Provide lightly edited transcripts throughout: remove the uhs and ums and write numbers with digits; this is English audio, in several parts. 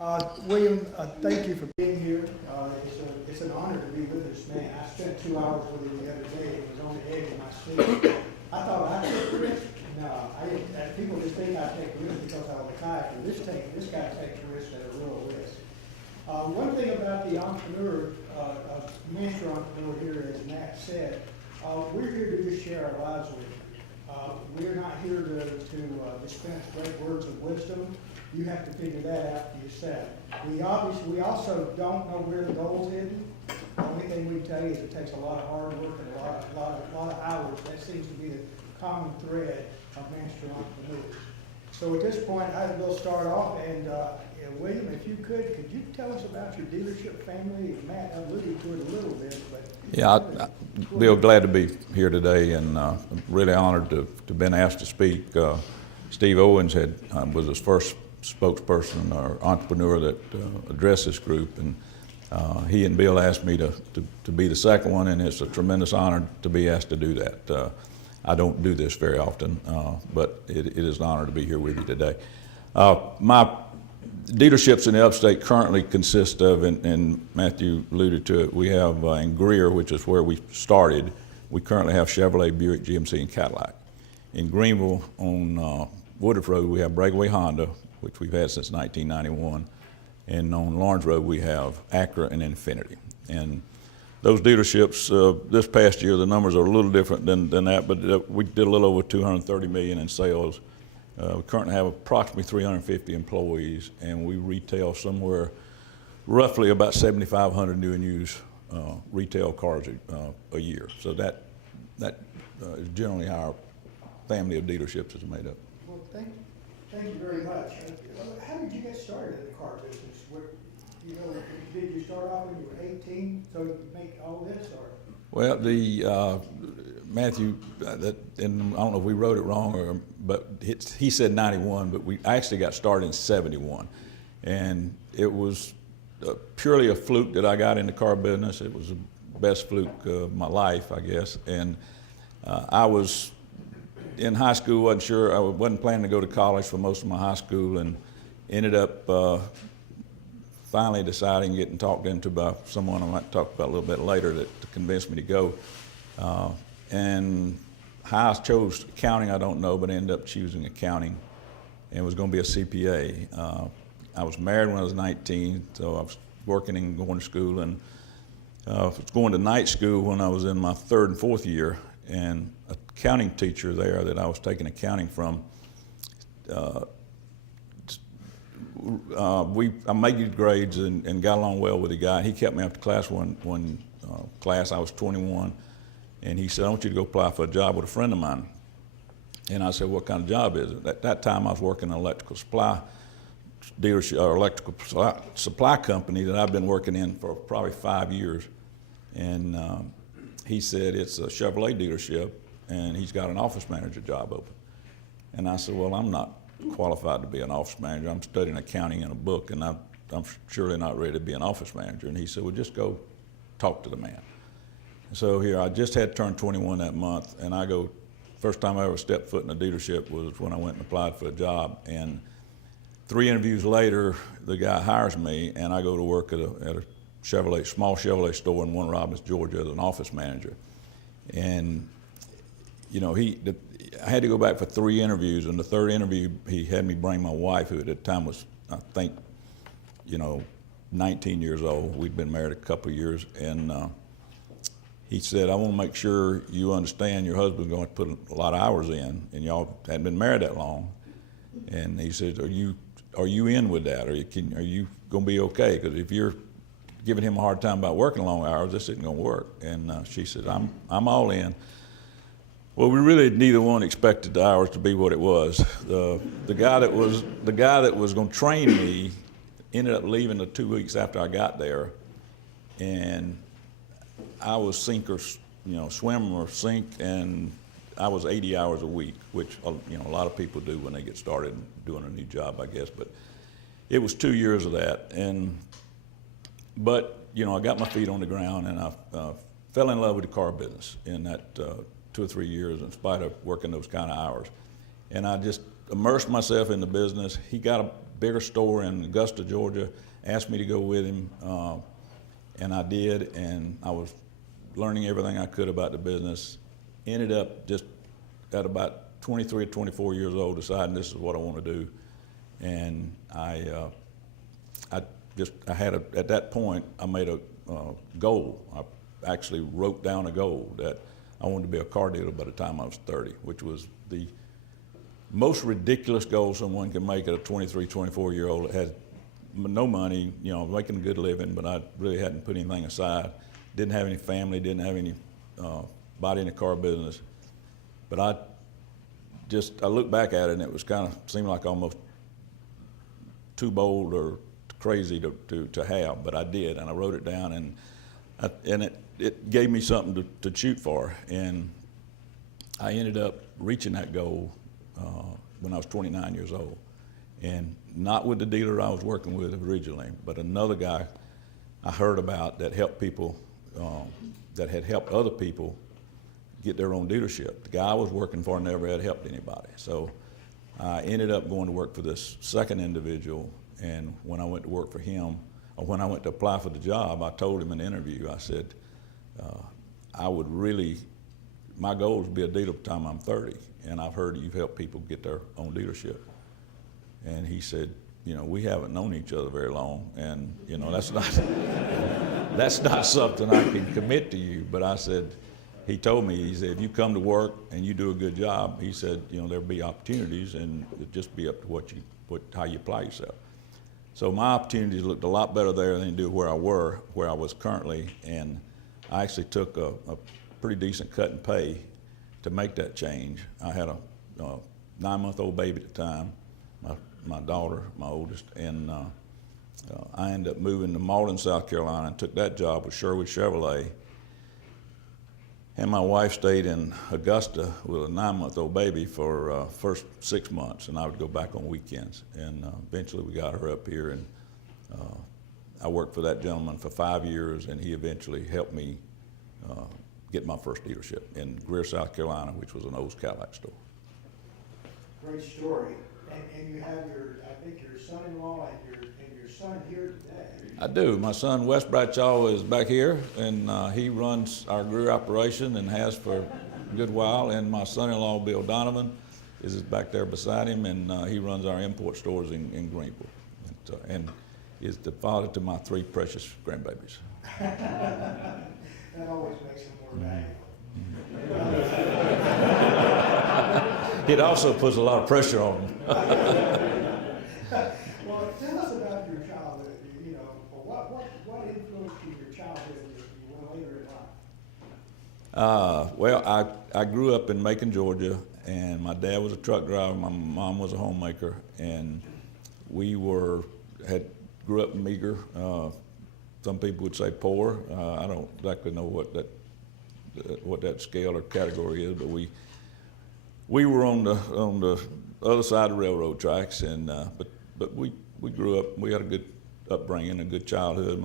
William, thank you for being here. It's an honor to be with this man. I spent 2 hours with him the other day. It was on the edge of my seat. I thought I took risks. No, I didn't. People just think I take risks because I was a kayaker. This guy takes risks that are real risks. One thing about the entrepreneur, master entrepreneur here, as Matt said, we're here to just share our lives with you. We're not here to dispense great words of wisdom. You have to figure that out for yourself. We also don't know where the goal's hidden. The only thing we can tell you is it takes a lot of hard work and a lot of hours. That seems to be the common thread of master entrepreneurs. So at this point, I will start off, and William, if you could you tell us about your dealership family? Matt alluded to it a little bit, but yeah, I'd be glad to be here today, and really honored to have been asked to speak. Steve Owens was his first spokesperson or entrepreneur that addressed this group, and he and Bill asked me to be the second one, and it's a tremendous honor to be asked to do that. I don't do this very often, but it is an honor to be here with you today. My dealerships in the upstate currently consist of, and Matthew alluded to it, we have in Greer, which is where we started, we currently have Chevrolet, Buick, GMC, and Cadillac. In Greenville on Woodruff Road, we have Breakaway Honda, which we've had since 1991. And on Lawrence Road, we have Acura and Infiniti. And those dealerships, this past year, the numbers are a little different than that, but we did a little over $230 million in sales. We currently have approximately 350 employees, and we retail somewhere roughly about 7,500 new and used retail cars a year. So that is generally how our family of dealerships is made up. well, thank you very much. How did you get started in the car business? Did you start off when you were 18, so you make all this, or? Well, Matthew, and I don't know if we wrote it wrong, but he said 91, but I actually got started in 71. And it was purely a fluke that I got in the car business. It was the best fluke of my life, I guess. And I was in high school, wasn't sure, I wasn't planning to go to college for most of my high school, and ended up finally deciding, getting talked into by someone I might talk about a little bit later to convince me to go. And how I chose accounting, I don't know, but I ended up choosing accounting and was going to be a CPA. I was married when I was 19, so I was working and going to school, and was going to night school when I was in my third and fourth year, and an accounting teacher there that I was taking accounting from, I made good grades and got along well with the guy. He kept me after class one class. I was 21, and he said, "I want you to go apply for a job with a friend of mine." And I said, "What kind of job is it?" At that time, I was working in an electrical supply dealership or electrical supply company that I've been working in for probably 5 years. And he said, "It's a Chevrolet dealership, and he's got an office manager job open." And I said, "Well, I'm not qualified to be an office manager. I'm studying accounting in a book, and I'm surely not ready to be an office manager." And he said, "Well, just go talk to the man." And so here, I just had turned 21 that month, and I go, first time I ever stepped foot in a dealership was when I went and applied for a job. And 3 interviews later, the guy hires me, and I go to work at a Chevrolet, small Chevrolet store in Warner Robins, Georgia, as an office manager. And you know, I had to go back for 3 interviews, and the third interview, he had me bring my wife, who at the time was, I think, 19 years old. We'd been married a couple of years, and he said, "I want to make sure you understand your husband's going to put a lot of hours in, and y'all hadn't been married that long." And he said, "Are you in with that? Are you going to be okay? Because if you're giving him a hard time about working long hours, this isn't going to work." And she said, "I'm all in." Well, we really neither one expected the hours to be what it was. The guy that was going to train me ended up leaving the 2 weeks after I got there, and I was sink or swim or sink, and I was 80 hours a week, which a lot of people do when they get started doing a new job, I guess. But it was 2 years of that, but I got my feet on the ground, and I fell in love with the car business in that 2 or 3 years, in spite of working those kind of hours. And I just immersed myself in the business. He got bigger store in Augusta, Georgia, asked me to go with him, and I did, and I was learning everything I could about the business. Ended up just at about 23 or 24 years old deciding this is what I want to do. And I had at that point, I made a goal. I actually wrote down a goal that I wanted to be a car dealer by the time I was 30, which was the most ridiculous goal someone can make at a 23, 24-year-old that had no money, making a good living, but I really hadn't put anything aside. Didn't have any family, didn't have any body in the car business. But I look back at it, and it was seemed like almost too bold or crazy to have, but I did, and I wrote it down, and it gave me something to shoot for, and I ended up reaching that goal when I was 29 years old, and not with the dealer I was working with originally, but another guy I heard about that helped people, that had helped other people get their own dealership. The guy I was working for never had helped anybody, so I ended up going to work for this second individual. And when I went to work for him, or when I went to apply for the job, I told him in the interview, I said, my goal is to be a dealer by the time I'm 30, and I've heard you've helped people get their own dealership. And he said, we haven't known each other very long, and that's not something I can commit to you. But I said, he told me, he said, if you come to work and you do a good job, he said, there'll be opportunities, and it'll just be up to how you apply yourself. So my opportunities looked a lot better there than they do where I was currently, and I actually took a pretty decent cut in pay to make that change. I had a 9-month-old baby at the time, my daughter, my oldest, and I ended up moving to Malden, South Carolina, and took that job with Sherwood Chevrolet. And my wife stayed in Augusta with a 9-month-old baby for first 6 months, and I would go back on weekends. And eventually we got her up here, and I worked for that gentleman for 5 years, and he eventually helped me get my first dealership in Greer, South Carolina, which was an O's Cadillac store. Great story. And you have I think your son-in-law and your son here today. I do. My son, Wes Bradshaw, is back here, and he runs our Greer operation and has for a good while. And my son-in-law, Bill Donovan, is back there beside him, and he runs our import stores in Greenville, and is the father to my 3 precious grandbabies. That always makes him more valuable. It also puts a lot of pressure on him. Well, tell us about your childhood. What influenced you in your childhood and later in life? Well, I grew up in Macon, Georgia, and my dad was a truck driver. My mom was a homemaker, and we grew up meager. Some people would say poor. I don't exactly know what that scale or category is, but we were on the other side of the railroad tracks, and but we grew up. We had a good upbringing, a good childhood.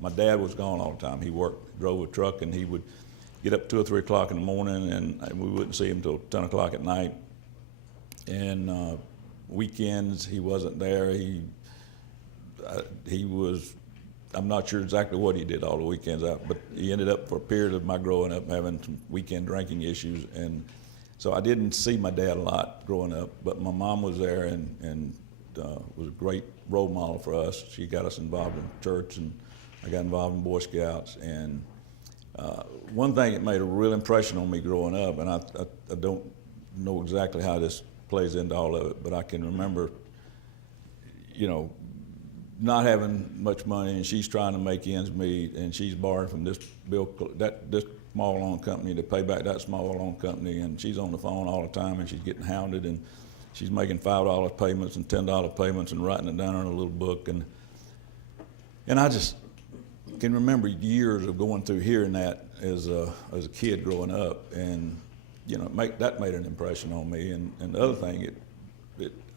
My dad was gone all the time. He drove a truck, and he would get up 2 or 3 o'clock in the morning, and we wouldn't see him until 10 o'clock at night. And weekends, he wasn't there. He was. I'm not sure exactly what he did all the weekends out, but he ended up for a period of my growing up having some weekend drinking issues, and so I didn't see my dad a lot growing up. But my mom was there and was a great role model for us. She got us involved in church, and I got involved in Boy Scouts. And one thing that made a real impression on me growing up, and I don't know exactly how this plays into all of it, but I can remember, not having much money, and she's trying to make ends meet, and she's borrowing from this small loan company to pay back that small loan company, and she's on the phone all the time, and she's getting hounded, and she's making $5 payments and $10 payments and writing it down in a little book, and I just can remember years of going through hearing that as a kid growing up, and that made an impression on me. And the other thing,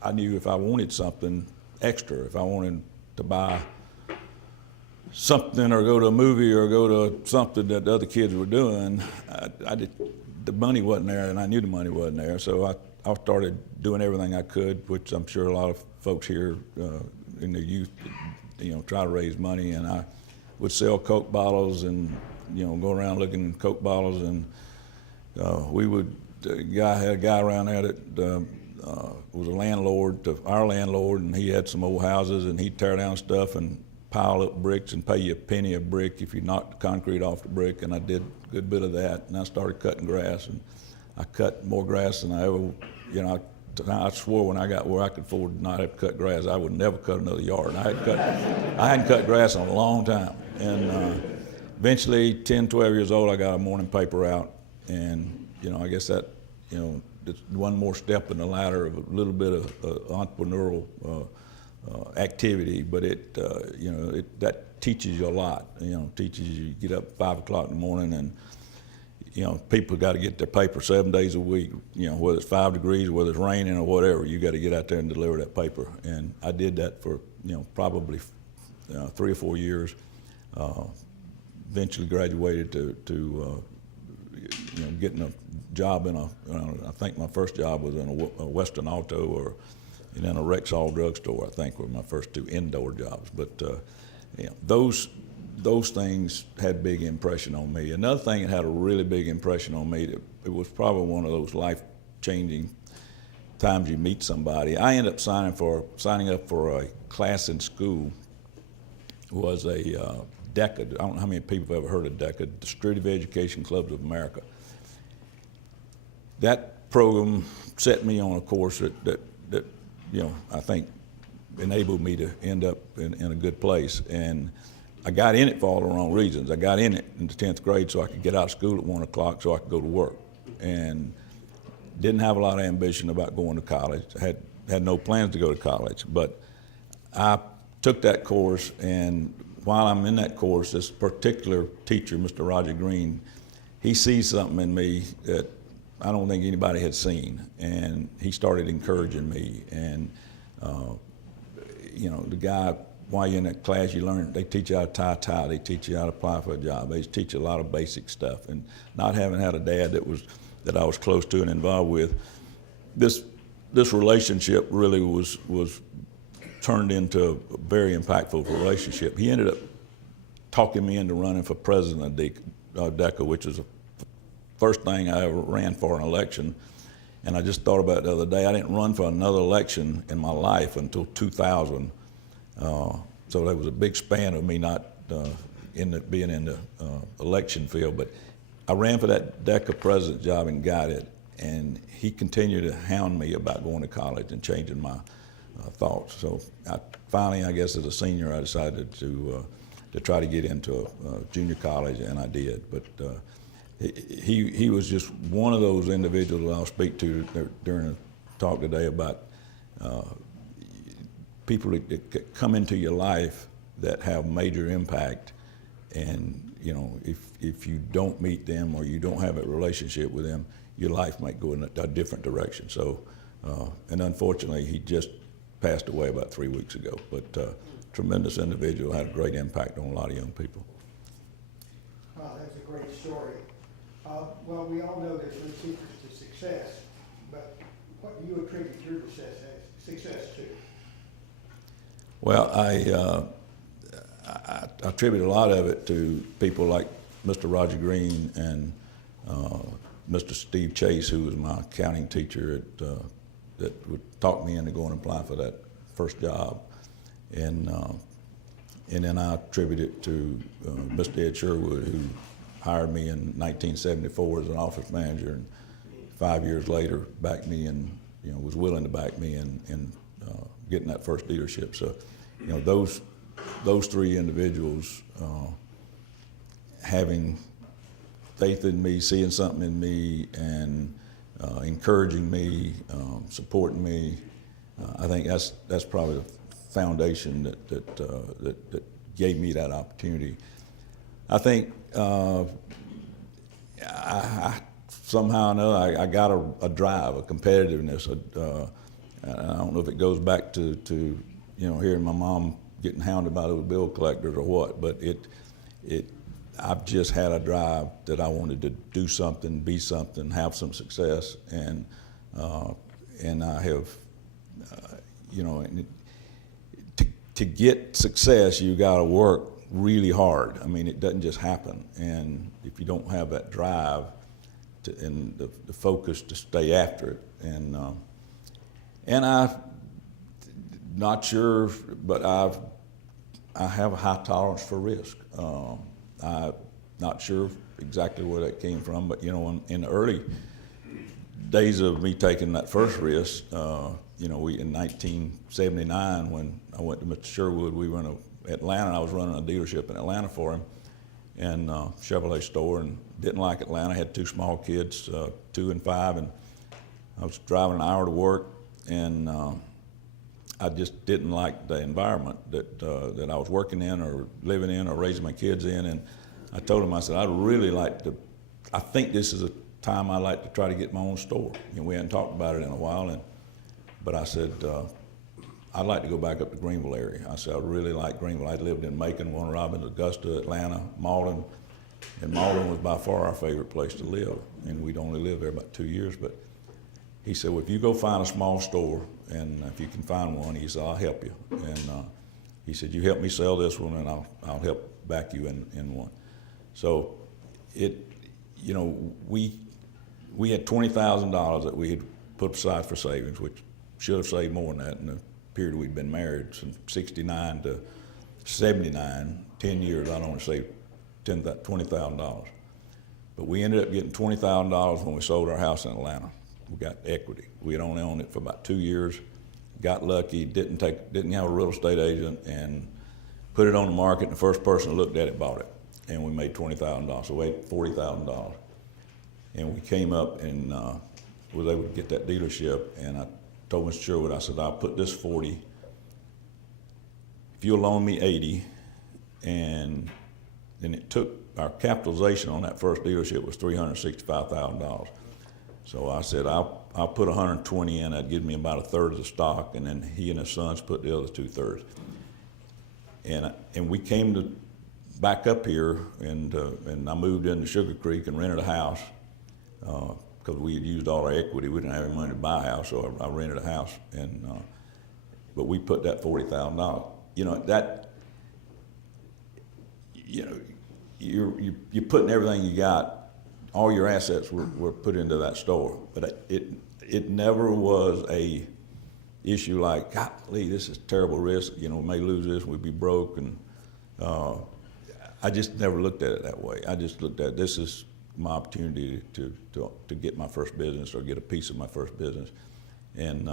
I knew if I wanted something extra, if I wanted to buy something or go to a movie or go to something that the other kids were doing, I the money wasn't there, and I knew the money wasn't there. So I started doing everything I could, which I'm sure a lot of folks here in the youth, try to raise money. And I would sell Coke bottles and, go around looking at Coke bottles. And we would, had a guy around there that was a landlord to our landlord, and he had some old houses, and he'd tear down stuff and pile up bricks and pay you a penny a brick if you knocked the concrete off the brick. And I did a good bit of that, and I started cutting grass, and I cut more grass than I ever, I swore when I got where I could afford to not have to cut grass, I would never cut another yard. I hadn't cut grass in a long time. And eventually, 10, 12 years old, I got a morning paper out, and I guess that, it's one more step in the ladder of a little bit of entrepreneurial activity, but that teaches you a lot. Teaches you get up 5 o'clock in the morning, and people got to get their paper 7 days a week. Whether it's 5 degrees, whether it's raining or whatever, you got to get out there and deliver that paper. And I did that for probably 3 or 4 years. Eventually graduated to getting a job in I think my first job was in a Western Auto or in a Rexall drugstore. I think were my first 2 indoor jobs. But those things had a big impression on me. Another thing that had a really big impression on me, it was probably one of those life-changing times you meet somebody. I ended up signing up for a class in school. It was a DECA. I don't know how many people have ever heard of DECA, Distributive Education Clubs of America. That program set me on a course that I think enabled me to end up in a good place. And I got in it for all the wrong reasons. I got in it in the 10th grade so I could get out of school at 1 o'clock so I could go to work. And didn't have a lot of ambition about going to college. I had no plans to go to college. But I took that course, and while I'm in that course, this particular teacher, Mr. Roger Green, he sees something in me that I don't think anybody had seen. And he started encouraging me. And, the guy, while you're in that class, you learn, they teach you how to tie a tie, they teach you how to apply for a job, they teach you a lot of basic stuff. And not having had a dad that I was close to and involved with, this relationship really was turned into a very impactful relationship. He ended up talking me into running for president of DECA, which was the first thing I ever ran for an election. And I just thought about it the other day. I didn't run for another election in my life until 2000. So there was a big span of me not being in the election field. But I ran for that DECA president job and got it. And he continued to hound me about going to college and changing my thoughts. So finally, I guess as a senior, I decided to try to get into a junior college, and I did. But he was just one of those individuals that I'll speak to during the talk today about people that come into your life that have major impact, and if you don't meet them or you don't have a relationship with them, your life might go in a different direction. So, and unfortunately, he just passed away about 3 weeks ago. But tremendous individual, had a great impact on a lot of young people. Wow, that's a great story. Well, we all know there's no secrets to success, but what do you attribute your success to? Well, I attribute a lot of it to people like Mr. Roger Green and Mr. Steve Chase, who was my accounting teacher that would talk me into going and apply for that first job. And then I attribute it to Mr. Ed Sherwood, who hired me in 1974 as an office manager, and 5 years later backed me and was willing to back me in getting that first dealership. So, those 3 individuals having faith in me, seeing something in me, and encouraging me, supporting me, I think that's probably the foundation that gave me that opportunity. I think I somehow or another I got a drive, a competitiveness. I don't know if it goes back to hearing my mom getting hounded by those bill collectors or what, but I've just had a drive that I wanted to do something, be something, have some success, and I have, to get success, you got to work really hard. I mean, it doesn't just happen, and if you don't have that drive and the focus to stay after it, and I'm not sure, but I have a high tolerance for risk. I'm not sure exactly where that came from, but in the early days of me taking that first risk, we in 1979 when I went to Mr. Sherwood, we were in Atlanta. I was running a dealership in Atlanta for him, and Chevrolet store, and didn't like Atlanta. I had two small kids, 2 and 5, and I was driving an hour to work, and I just didn't like the environment that I was working in or living in or raising my kids in. And I told him, I said, I'd really like to, I think this is a time I'd like to try to get my own store. We hadn't talked about it in a while, but I said, I'd like to go back up to Greenville area. I said, I really like Greenville. I'd lived in Macon, Warner Robins, Augusta, Atlanta, Malden, and Malden was by far our favorite place to live. And we'd only lived there about 2 years, but he said, well, if you go find a small store, and if you can find one, he said, I'll help you. And he said, you help me sell this one, and I'll help back you in one. So we had $20,000 that we had put aside for savings, which should have saved more than that in the period we'd been married, from 69 to 79, 10 years, I'd only saved $20,000. But we ended up getting $20,000 when we sold our house in Atlanta. We got equity. We had only owned it for about 2 years, got lucky, didn't have a real estate agent, and put it on the market, and the first person that looked at it bought it. And we made $20,000, so we made $40,000. And we came up and was able to get that dealership, and I told Mr. Sherwood, I said, I'll put this 40, if you'll loan me 80, and then it took, our capitalization on that first dealership was $365,000. So I said, I'll put 120 in, that'd give me about a third of the stock, and then he and his sons put the other 2/3. And we came back up here, and I moved into Sugar Creek and rented a house, because we had used all our equity. We didn't have any money to buy a house, so I rented a house, but we put that $40,000. You're putting everything you got. All your assets were put into that store, but it never was a issue like, golly, this is terrible risk. We may lose this, we'd be broke, and I just never looked at it that way. I just looked at this is my opportunity to get my first business or get a piece of my first business, and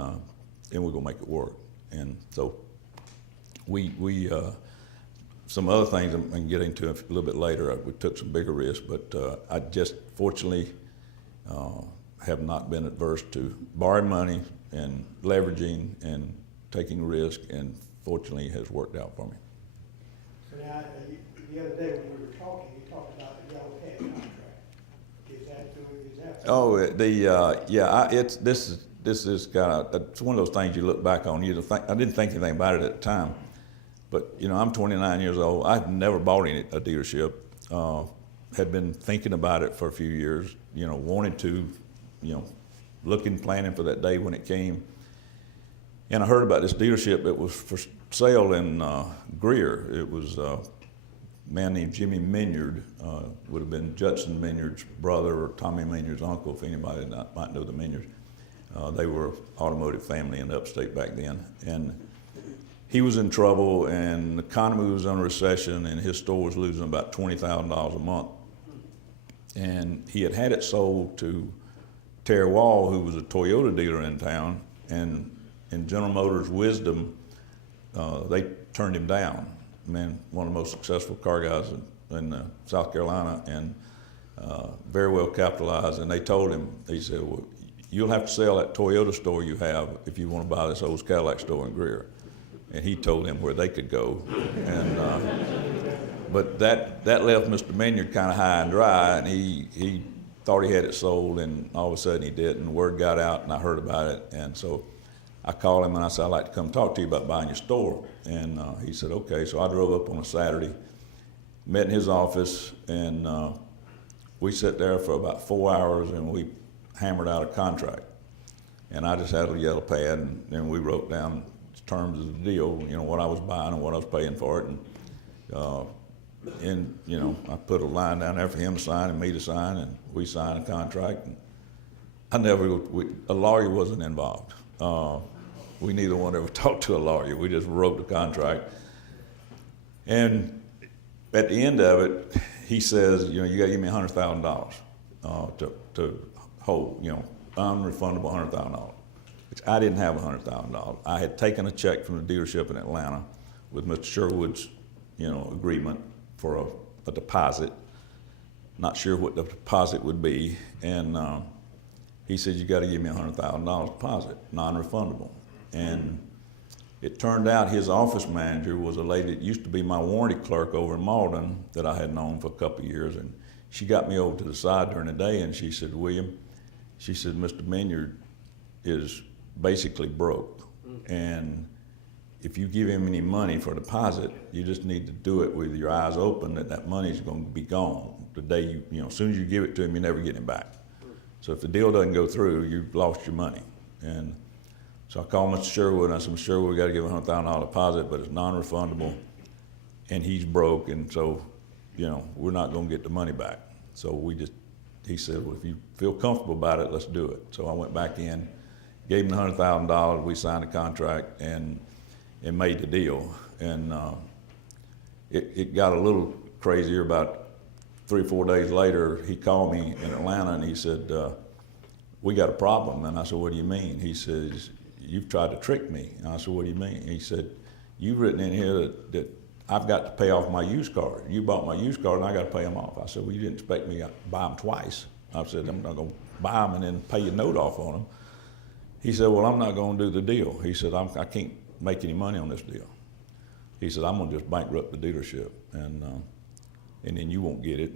we're gonna make it work. And so we some other things I can get into a little bit later. We took some bigger risks, but I just fortunately have not been adverse to borrowing money and leveraging and taking risk, and fortunately it has worked out for me. So now, the other day when we were talking, you talked about the yellow cab contract. This is kind of, it's one of those things you look back on. I didn't think anything about it at the time, but I'm 29 years old. I've never bought a dealership. Had been thinking about it for a few years. Wanted to, planning for that day when it came. And I heard about this dealership that was for sale in Greer. It was a man named Jimmy Minyard, would have been Judson Minyard's brother or Tommy Minyard's uncle, if anybody might know the Minyards. They were an automotive family in upstate back then. And he was in trouble, and the economy was in a recession, and his store was losing about $20,000 a month. And he had it sold to Terry Wall, who was a Toyota dealer in town, and in General Motors' wisdom, they turned him down. Man, one of the most successful car guys in South Carolina, and very well capitalized. And they told him, he said, well, you'll have to sell that Toyota store you have if you want to buy this old Cadillac store in Greer. And he told them where they could go. And but that left Mr. Minyard kind of high and dry, and he thought he had it sold, and all of a sudden he didn't. And word got out, and I heard about it. And so I called him and I said, I'd like to come talk to you about buying your store. And he said, okay. So I drove up on a Saturday, met in his office, and we sat there for about 4 hours, and we hammered out a contract. And I just had a yellow pad, and we wrote down terms of the deal, you know, what I was buying and what I was paying for it. And you know, I put a line down there for him to sign and me to sign, and we signed a contract. And a lawyer wasn't involved. We neither one ever talked to a lawyer. We just wrote the contract. And at the end of it, he says, you know, you got to give me $100,000 to hold, you know, unrefundable $100,000, which I didn't have $100,000. I had taken a check from the dealership in Atlanta with Mr. Sherwood's, you know, agreement for a deposit. Not sure what the deposit would be, and he said, you got to give me $100,000 deposit, non-refundable. And it turned out his office manager was a lady that used to be my warranty clerk over in Malden that I had known for a couple of years, and she got me over to the side during the day, and she said, William, she said, Mr. Minyard is basically broke, and if you give him any money for a deposit, you just need to do it with your eyes open that money's going to be gone the day you know, as soon as you give it to him, you never get him back. So if the deal doesn't go through, you've lost your money. And so I called Mr. Sherwood, and I said, Mr. Sherwood, we got to give a $100,000 deposit, but it's non-refundable, and he's broke, and so, you know, we're not going to get the money back. So he said, well, if you feel comfortable about it, let's do it. So I went back in, gave him the $100,000, we signed a contract, and made the deal. And it got a little crazier. About 3 or 4 days later, he called me in Atlanta, and he said, we got a problem. And I said, what do you mean? He says, you've tried to trick me. And I said, what do you mean? He said, you've written in here that I've got to pay off my used car. You bought my used car, and I got to pay them off. I said, well, you didn't expect me to buy them twice. I said, I'm not going to buy them and then pay your note off on them. He said, well, I'm not going to do the deal. He said, I can't make any money on this deal. He said, I'm going to just bankrupt the dealership, and then you won't get it,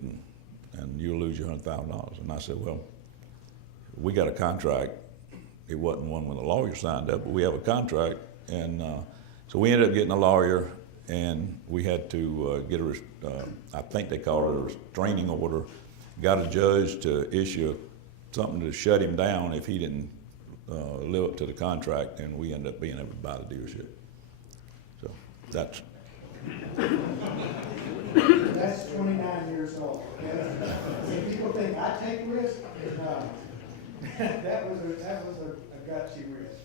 and you'll lose your $100,000. And I said, well, we got a contract. It wasn't one when the lawyer signed up, but we have a contract. And so we ended up getting a lawyer, and we had to get I think they call it a restraining order, got a judge to issue something to shut him down if he didn't live up to the contract, and we ended up being able to buy the dealership. So that's 29 years old. If people think I take risks, no. that was a gutsy risk.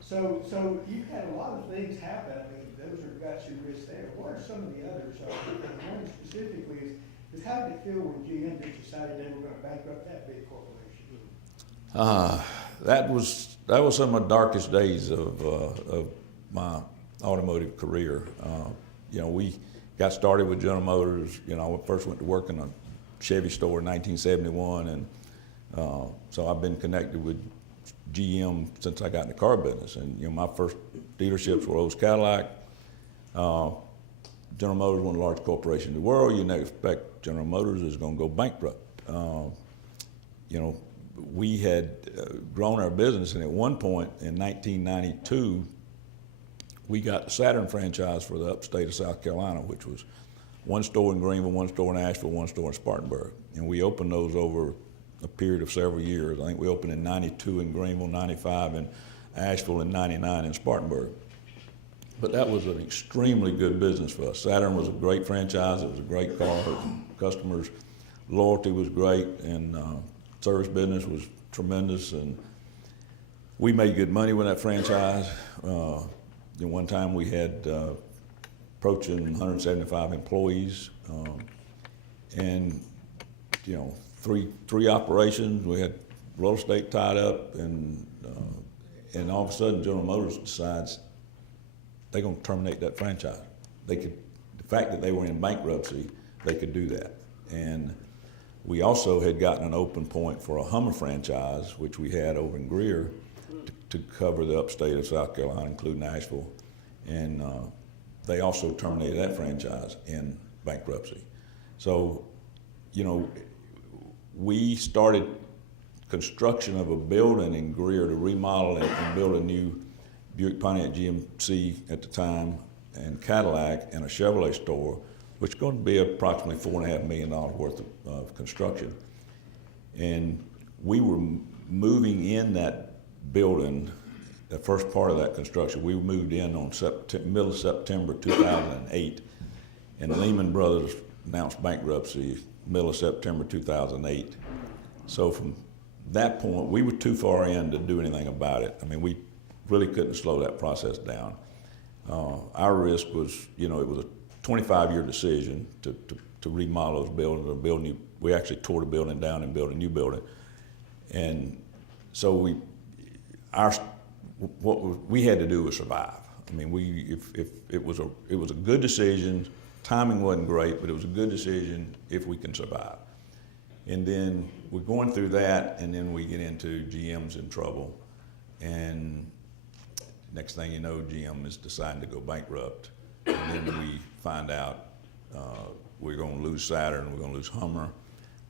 So you've had a lot of things happen. I mean, those are gutsy risks there. What are some of the others? One specifically is how did it feel when GM just decided they were going to bankrupt that big corporation? That was some of the darkest days of my automotive career. You know, we got started with General Motors. You know, I first went to work in a Chevy store in 1971, and so I've been connected with GM since I got in the car business. And you know, my first dealerships were O's Cadillac. General Motors, one of the largest corporations in the world. You never expect General Motors is going to go bankrupt. You know, we had grown our business, and at one point in 1992, we got the Saturn franchise for the upstate of South Carolina, which was one store in Greenville, one store in Asheville, one store in Spartanburg. And we opened those over a period of several years. I think we opened in 92 in Greenville, 95 in Asheville, and 99 in Spartanburg. But that was an extremely good business for us. Saturn was a great franchise. It was a great car. Customers' loyalty was great, and service business was tremendous. And we made good money with that franchise. One time we had approaching 175 employees, and you know, three operations. We had real estate tied up, and all of a sudden General Motors decides they're going to terminate that franchise. The fact that they were in bankruptcy, they could do that. And we also had gotten an open point for a Hummer franchise, which we had over in Greer, to cover the upstate of South Carolina, including Asheville. And they also terminated that franchise in bankruptcy. So, you know, we started construction of a building in Greer to remodel it and build a new Buick Pontiac GMC at the time, and Cadillac, and a Chevrolet store which is going to be approximately $4.5 million worth of construction. And we were moving in that building, the first part of that construction. We moved in on middle of September 2008, and Lehman Brothers announced bankruptcy middle of September 2008. So from that point, we were too far in to do anything about it. I mean, we really couldn't slow that process down. Our risk was, it was a 25-year decision to remodel those buildings or build new. We actually tore the building down and built a new building. And so what we had to do was survive. I mean, if it was a good decision. Timing wasn't great, but it was a good decision if we can survive. And then we're going through that, and then we get into GM's in trouble, and next thing you know, GM is deciding to go bankrupt, and then we find out we're going to lose Saturn, we're going to lose Hummer.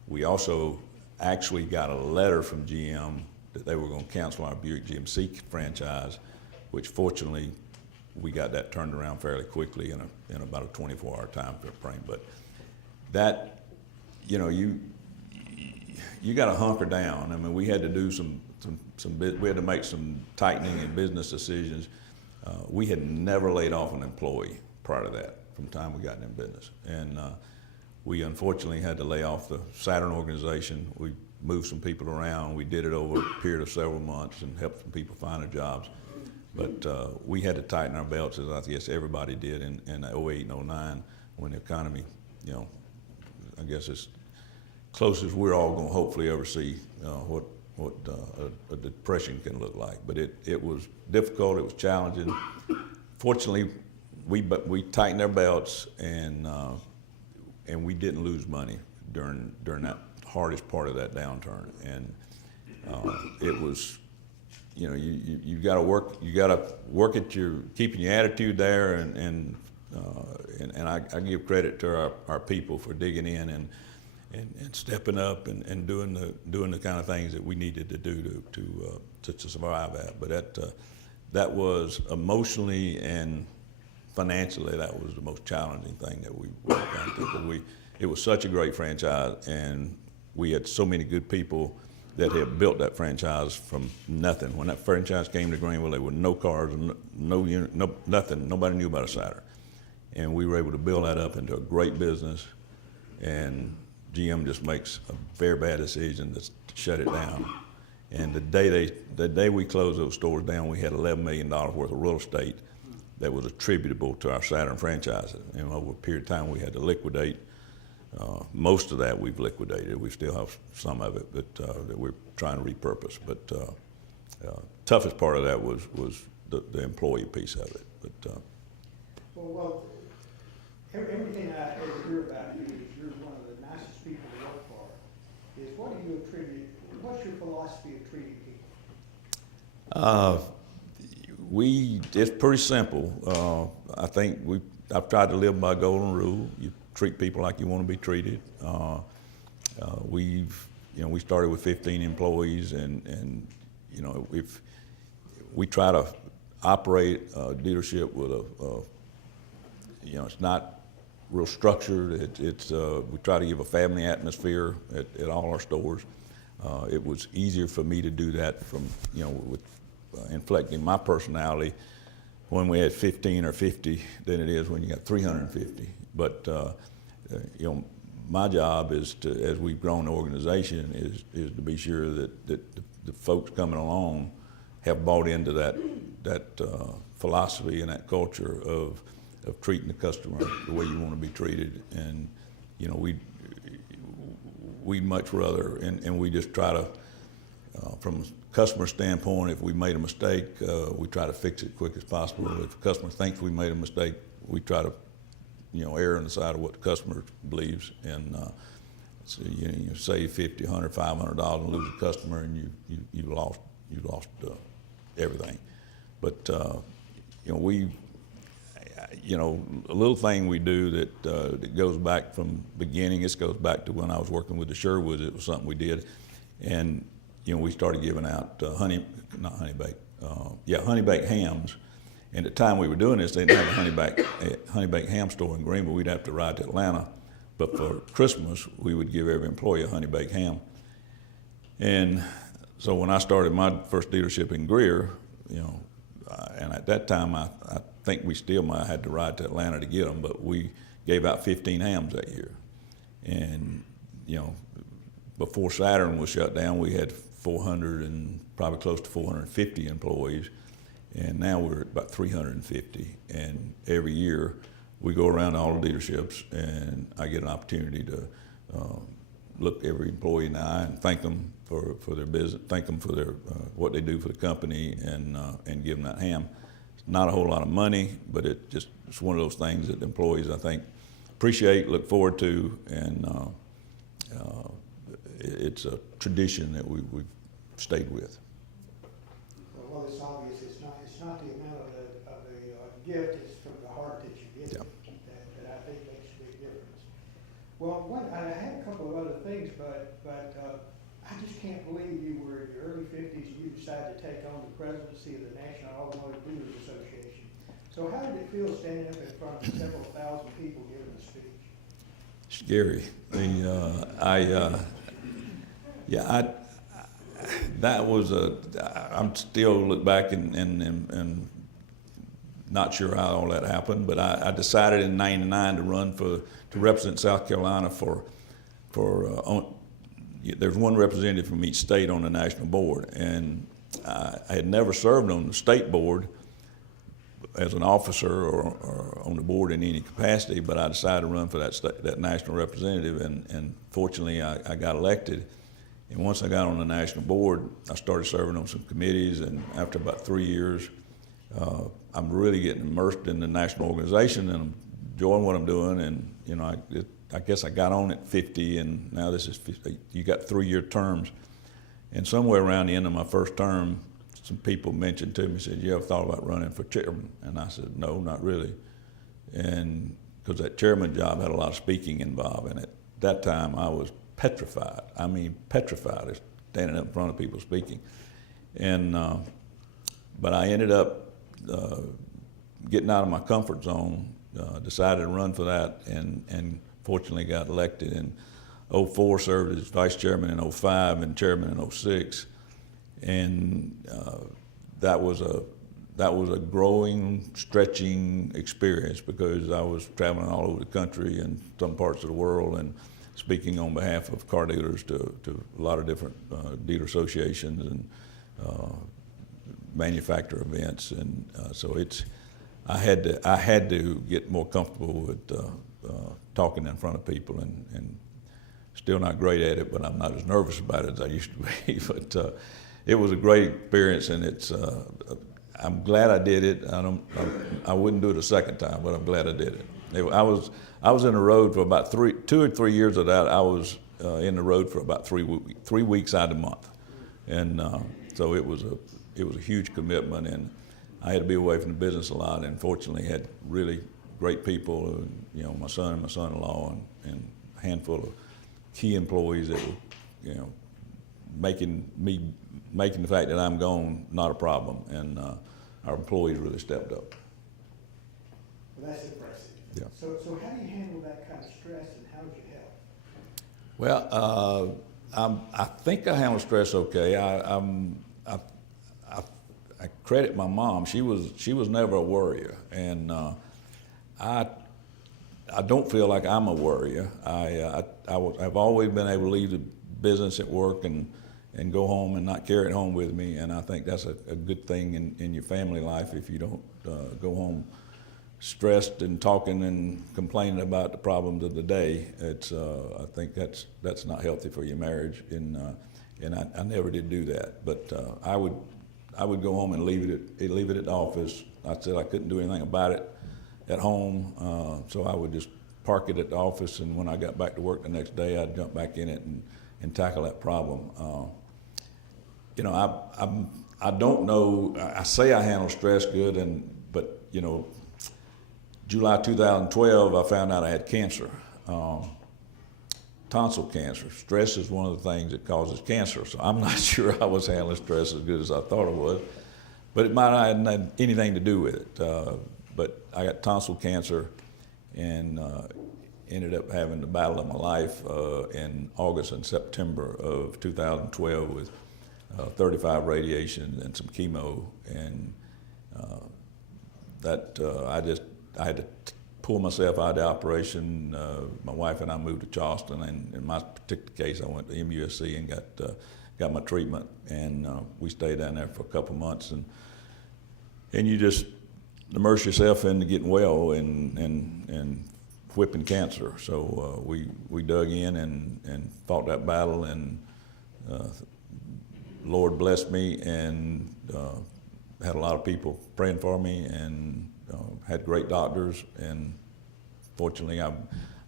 We also actually got a letter from GM that they were going to cancel our Buick GMC franchise, which fortunately we got that turned around fairly quickly in about a 24-hour time frame. But that, you got to hunker down. I mean, we had to do we had to make some tightening and business decisions. We had never laid off an employee prior to that from the time we got in business. And we unfortunately had to lay off the Saturn organization. We moved some people around. We did it over a period of several months and helped some people find their jobs. But we had to tighten our belts, as I guess everybody did in 08 and 09 when the economy, I guess it's close as we're all going to hopefully ever see what a depression can look like. But it was difficult, it was challenging. Fortunately, we tightened our belts and we didn't lose money during that hardest part of that downturn. And it was, you got to work. You got to work at keeping your attitude there, and I give credit to our people for digging in and stepping up and doing the kind of things that we needed to do to survive that. But that was emotionally and financially, that was the most challenging thing that we gone through. But it was such a great franchise, and we had so many good people that had built that franchise from nothing. When that franchise came to Greenville, there were no cars, nothing. Nobody knew about a Saturn. And we were able to build that up into a great business, and GM just makes a very bad decision to shut it down. And the day we closed those stores down, we had $11 million worth of real estate that was attributable to our Saturn franchises. And over a period of time, we had to liquidate. Most of that we've liquidated. We still have some of it that we're trying to repurpose. But toughest part of that was the employee piece of it. But well, everything I ever hear about you is you're one of the nicest people to work for. What do you attribute? What's your philosophy of treating people? It's pretty simple. I think I've tried to live by a golden rule. You treat people like you want to be treated. We started with 15 employees, and if we try to operate a dealership with it's not real structured. We try to give a family atmosphere at all our stores. It was easier for me to do that with inflecting my personality when we had 15 or 50 than it is when you got 350. But my job is to, as we've grown the organization, is to be sure that the folks coming along have bought into that philosophy and that culture of treating the customer the way you want to be treated. And we'd much rather, and we just try to, from a customer standpoint, if we made a mistake, we try to fix it as quick as possible. If the customer thinks we made a mistake, we try to err on the side of what the customer believes, and so you save $50, $100, $500 and lose a customer, and you lost everything. But a little thing we do that goes back from beginning. This goes back to when I was working with the Sherwoods. It was something we did, and we started giving out honey baked hams. And at the time we were doing this, they didn't have a honey baked ham store in Greenville. We'd have to ride to Atlanta. But for Christmas, we would give every employee a honey baked ham. And so when I started my first dealership in Greer, and at that time I think we still might have had to ride to Atlanta to get them, but we gave out 15 hams that year. And before Saturn was shut down, we had 400 and probably close to 450 employees, and now we're at about 350. And every year we go around to all the dealerships, and I get an opportunity to look every employee in the eye and thank them for their business, thank them for their what they do for the company, and give them that ham. It's not a whole lot of money, but it's one of those things that employees, I think, appreciate, look forward to, and it's a tradition that we've stayed with. Well, it's obvious it's not the amount of the gift, it's from the heart that you give it that I think makes a big difference. Well, I had a couple of other things, but I just can't believe you were in your early 50s and you decided to take on the presidency of the National Automotive Dealers Association. So how did it feel standing up in front of several thousand people giving a speech? Scary. That was I'm still look back and not sure how all that happened, but I decided in '99 to run to represent South Carolina for there's one representative from each state on the national board, and I had never served on the state board as an officer or on the board in any capacity, but I decided to run for that national representative, and fortunately I got elected. And once I got on the national board, I started serving on some committees, and after about 3 years, I'm really getting immersed in the national organization, and I'm enjoying what I'm doing. And I guess I got on at 50, and now this is 50. You got 3-year terms, and somewhere around the end of my first term, some people mentioned to me, said, "You ever thought about running for chairman?" And I said, "No, not really," and because that chairman job had a lot of speaking involved, and at that time I was petrified. I mean, petrified of standing up in front of people speaking. And but I ended up getting out of my comfort zone, decided to run for that, and fortunately got elected in '04, served as vice chairman in '05 and chairman in '06. And that was a growing, stretching experience, because I was traveling all over the country and some parts of the world, and speaking on behalf of car dealers to a lot of different dealer associations and manufacturer events, and so I had to get more comfortable with talking in front of people, and still not great at it, but I'm not as nervous about it as I used to be. But it was a great experience, and I'm glad I did it. I wouldn't do it a second time, but I'm glad I did it. I was in the road for about 2 or 3 years of that. I was in the road for about 3 weeks out of the month, and so it was a huge commitment, and I had to be away from the business a lot. And fortunately, had really great people, my son and my son-in-law, and a handful of key employees that were, making the fact that I'm gone not a problem, and our employees really stepped up. Well, that's impressive. Yeah. So how do you handle that kind of stress, and how did you help? Well, I think I handle stress okay. I credit my mom. She was never a worrier, and I don't feel like I'm a worrier. I've always been able to leave the business at work and go home and not carry it home with me, and I think that's a good thing in your family life. If you don't go home stressed and talking and complaining about the problems of the day, I think that's not healthy for your marriage, and I never did do that. But I would go home and leave it at the office. I said I couldn't do anything about it at home, so I would just park it at the office, and when I got back to work the next day, I'd jump back in it and tackle that problem. I don't know. I say I handle stress good, but July 2012, I found out I had cancer, tonsil cancer. Stress is one of the things that causes cancer, so I'm not sure I was handling stress as good as I thought I was. but it might not have had anything to do with it. But I got tonsil cancer and ended up having the battle of my life in August and September of 2012 with 35 radiations and some chemo, and I had to pull myself out of the operation. My wife and I moved to Charleston, and in my particular case, I went to MUSC and got my treatment, and we stayed down there for a couple months, and you just immerse yourself into getting well and whipping cancer. So we dug in and fought that battle, and Lord blessed me, and had a lot of people praying for me, and had great doctors. And fortunately, I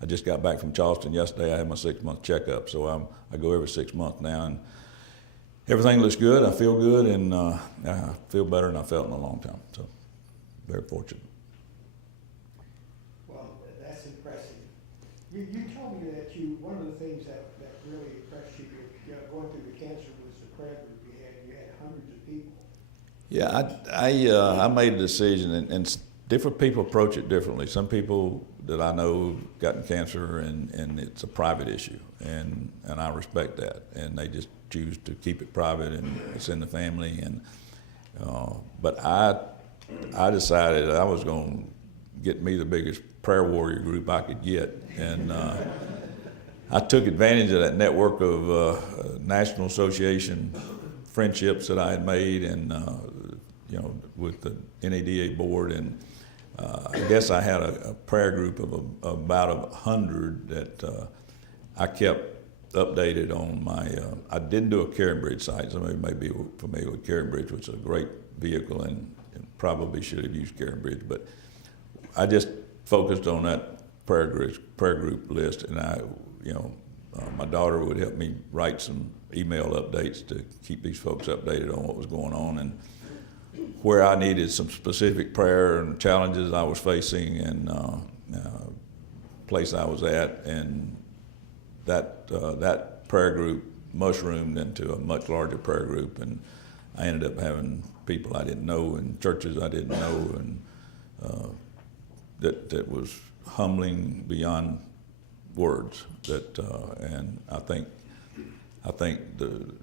just got back from Charleston yesterday. I had my 6-month checkup, so I go every 6 months now, and everything looks good. I feel good, and I feel better than I felt in a long time. So very fortunate. Well, that's impressive. You told me that one of the things that really impressed you going through the cancer was the prayer group you had. You had hundreds of people. Yeah, I made a decision, and different people approach it differently. Some people that I know have gotten cancer, and it's a private issue, and I respect that, and they just choose to keep it private, and it's in the family. And but I decided I was going to get me the biggest prayer warrior group I could get, and I took advantage of that network of National Association friendships that I had made, and with the NADA board, and I guess I had a prayer group of about 100 that I kept updated on my. I didn't do a Carry Bridge site. Some of you may be familiar with Carry Bridge, which is a great vehicle, and probably should have used Carry Bridge, but I just focused on that prayer group list, and my daughter would help me write some email updates to keep these folks updated on what was going on, and where I needed some specific prayer and challenges I was facing, and place I was at, and that prayer group mushroomed into a much larger prayer group, and I ended up having people I didn't know and churches I didn't know, and that was humbling beyond words. And I think the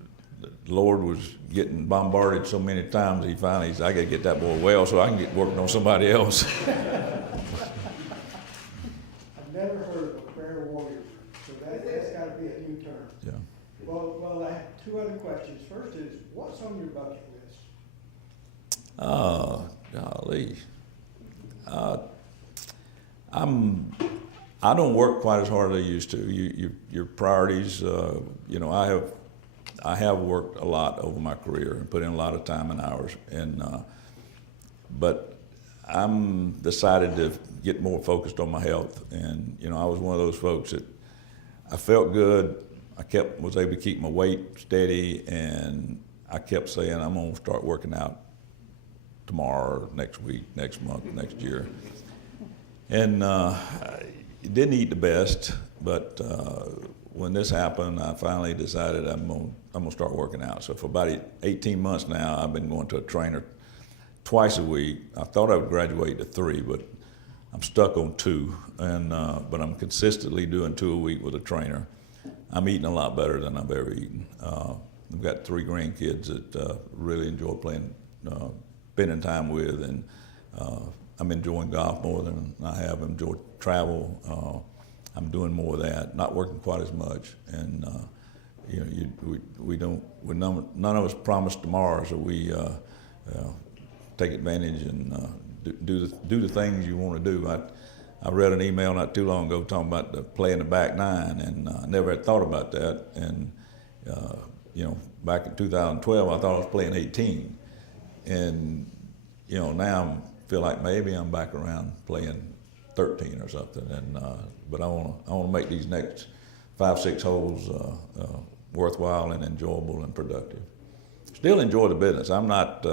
Lord was getting bombarded so many times. He finally said, "I got to get that boy well, so I can get working on somebody else." I've never heard of a prayer warrior, so that's got to be a new term. Yeah. Well, I have two other questions. First is, what's on your bucket list? Golly. I don't work quite as hard as I used to. Your priorities, I have worked a lot over my career and put in a lot of time and hours, but I'm decided to get more focused on my health. And I was one of those folks that I felt good. I was able to keep my weight steady, and I kept saying I'm going to start working out tomorrow, next week, next month, next year. And didn't eat the best, but when this happened, I finally decided I'm gonna start working out. So for about 18 months now, I've been going to a trainer twice a week. I thought I would graduate to 3, but I'm stuck on 2. And but I'm consistently doing 2 a week with a trainer. I'm eating a lot better than I've ever eaten. I've got 3 grandkids that really enjoy spending time with, and I'm enjoying golf more than I have enjoyed travel. I'm doing more of that, not working quite as much, and none of us promise tomorrow, so we take advantage and do the things you want to do. I read an email not too long ago talking about playing the back 9, and I never had thought about that. And back in 2012, I thought I was playing 18, and now I feel like maybe I'm back around playing 13 or something. And but I want to make these next 5-6 holes worthwhile and enjoyable and productive. Still enjoy the business. I'm not.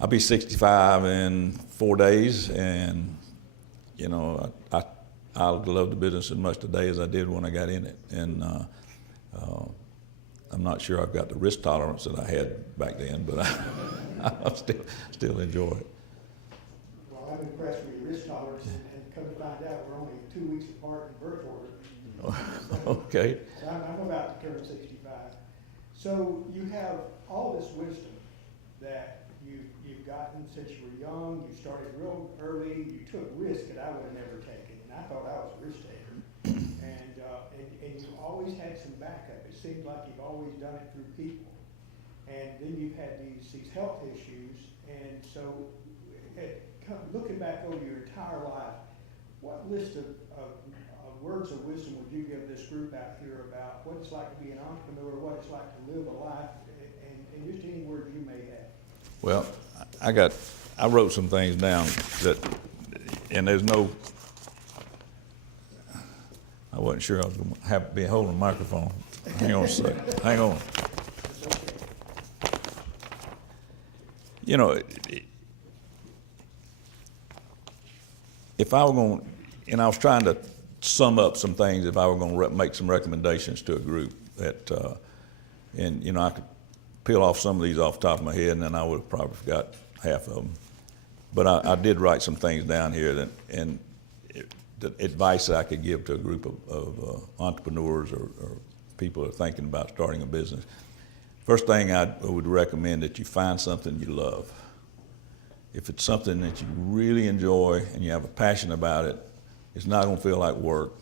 I'll be 65 in 4 days, and I love the business as much today as I did when I got in it. And I'm not sure I've got the risk tolerance that I had back then, but I still enjoy it. Well, I'm impressed with your risk tolerance, and come to find out, we're only 2 weeks apart in birth order. Okay. So I'm about to turn 65. So you have all this wisdom that you've gotten since you were young. You started real early. You took risks that I would have never taken, and I thought I was a risk taker. And you always had some backup. It seems like you've always done it through people. And then you've had these health issues. And so, looking back over your entire life, what list of words of wisdom would you give this group out here about what it's like to be an entrepreneur, what it's like to live a life, and just any words you may have? Well, I wrote some things down and there's no, I wasn't sure I was going to have to be holding a microphone. Hang on a second. Hang on. You know, if I were going to, and I was trying to sum up some things, if I were going to make some recommendations to a group that, and you know, I could peel off some of these off the top of my head, and then I would have probably forgot half of them. But I did write some things down here and the advice that I could give to a group of entrepreneurs or people who are thinking about starting a business. First thing I would recommend that you find something you love. If it's something that you really enjoy and you have a passion about it, it's not going to feel like work,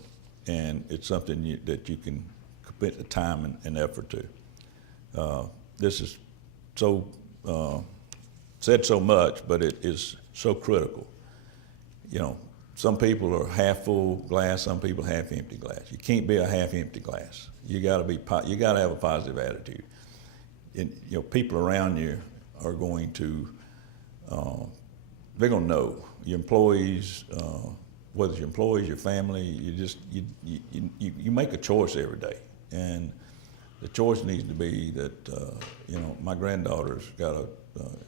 and it's something that you can commit the time and effort to. This is so said so much, but it is so critical. You know, some people are half full glass, some people half empty glass. You can't be a half empty glass. You got to have a positive attitude. And, you know, people around you are going to, they're going to know. Your employees, whether it's your employees, your family, you make a choice every day. And the choice needs to be that, you know, my granddaughter's got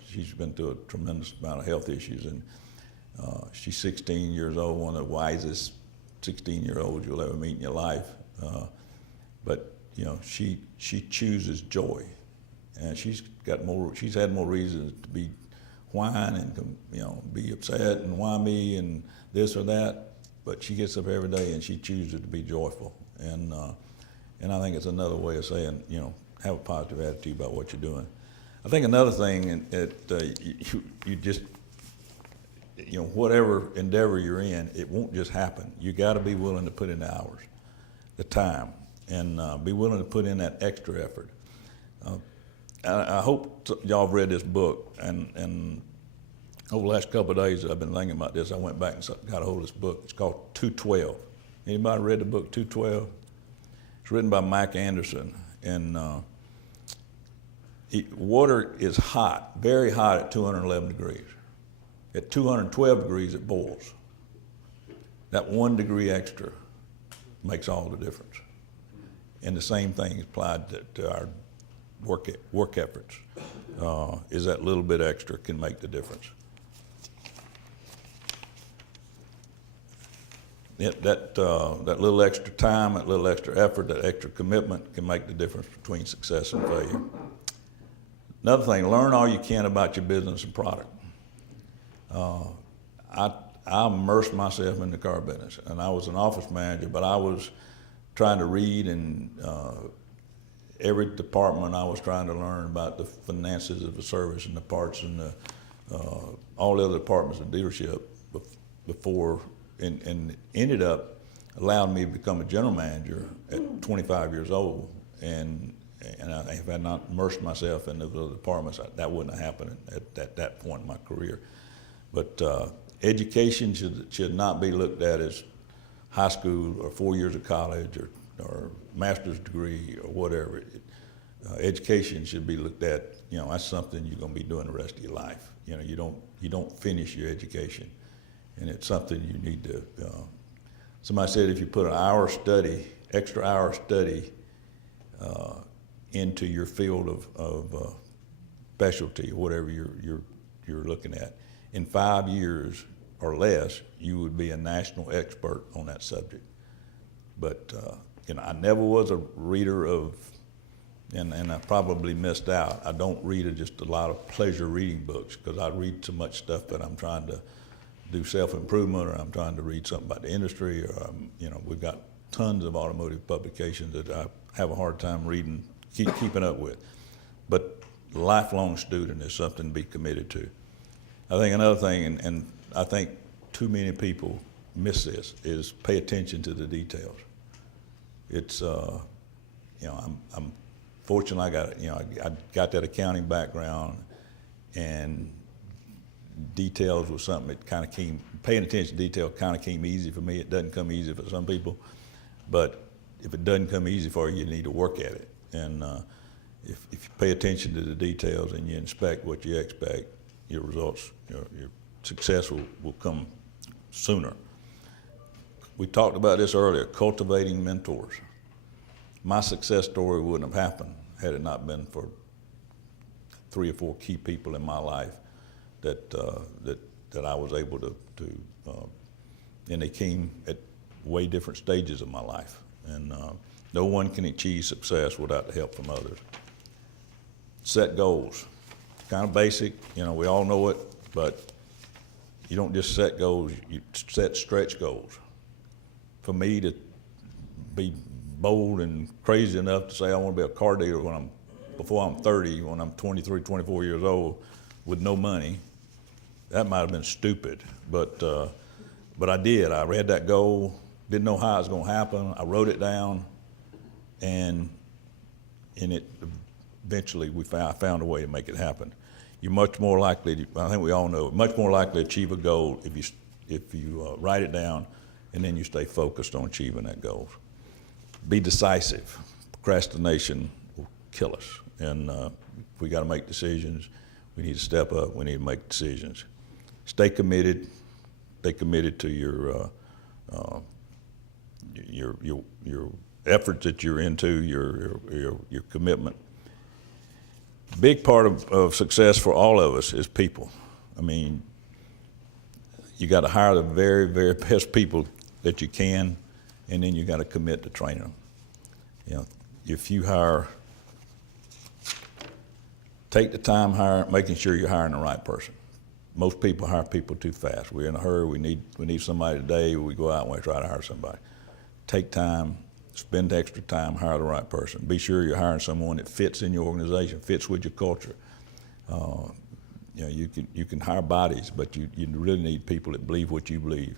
she's been through a tremendous amount of health issues, and she's 16 years old, one of the wisest 16-year-olds you'll ever meet in your life. But, you know, she chooses joy. And she's had more reasons to be whine and, you know, be upset and whiny and this or that, but she gets up every day and she chooses to be joyful. And I think it's another way of saying, you know, have a positive attitude about what you're doing. I think another thing that you just, you know, whatever endeavor you're in, it won't just happen. You got to be willing to put in the hours, the time, and be willing to put in that extra effort. I hope y'all have read this book, and over the last couple of days I've been thinking about this. I went back and got a hold of this book. It's called 212. Anybody read the book 212? It's written by Mike Anderson, and water is hot, very hot at 211 degrees. At 212 degrees it boils. That 1 degree extra makes all the difference. And the same thing is applied to our work efforts. Is that little bit extra can make the difference. That little extra time, that little extra effort, that extra commitment can make the difference between success and failure. Another thing, learn all you can about your business and product. I immersed myself in the car business, and I was an office manager, but I was trying to read, and every department I was trying to learn about the finances of the service and the parts and all the other departments of dealership before, and ended up allowing me to become a general manager at 25 years old. And if I had not immersed myself in those other departments, that wouldn't have happened at that point in my career. But education should not be looked at as high school or 4 years of college or master's degree or whatever. Education should be looked at, you know, that's something you're going to be doing the rest of your life. You know, you don't finish your education, and it's something you need to. Somebody said if you put extra hour study into your field of specialty or whatever you're looking at, in 5 years or less, you would be a national expert on that subject. But you know, I never was a reader of, and I probably missed out. I don't read just a lot of pleasure reading books because I read so much stuff that I'm trying to do self-improvement, or I'm trying to read something about the industry, or we've got tons of automotive publications that I have a hard time reading, keeping up with. But lifelong student is something to be committed to. I think another thing, and I think too many people miss this, is pay attention to the details. It's, I'm fortunate I got that accounting background, and details was something that kind of paying attention to detail kind of came easy for me. It doesn't come easy for some people, but if it doesn't come easy for you, you need to work at it. And if you pay attention to the details and you inspect what you expect, your results, your success will come sooner. We talked about this earlier, cultivating mentors. My success story wouldn't have happened had it not been for 3 or 4 key people in my life that I was able to and they came at way different stages of my life. And no one can achieve success without the help from others. Set goals. Kind of basic, we all know it, but you don't just set goals, you set stretch goals. For me to be bold and crazy enough to say I want to be a car dealer before I'm 30, when I'm 23, 24 years old with no money, that might have been stupid, but I did. I read that goal, didn't know how it was going to happen. I wrote it down, and it eventually I found a way to make it happen. You're much more likely I think we all know, much more likely to achieve a goal if you write it down and then you stay focused on achieving that goal. Be decisive. Procrastination will kill us, and if we got to make decisions, we need to step up. We need to make decisions. Stay committed. Stay committed to your efforts that you're into, your commitment. Big part of success for all of us is people. I mean, you got to hire the very, very best people that you can, and then you got to commit to training them. If you take the time making sure you're hiring the right person. Most people hire people too fast. We're in a hurry. We need somebody today. We go out and we try to hire somebody. Take time, spend extra time, hire the right person. Be sure you're hiring someone that fits in your organization, fits with your culture. You can hire bodies, but you really need people that believe what you believe,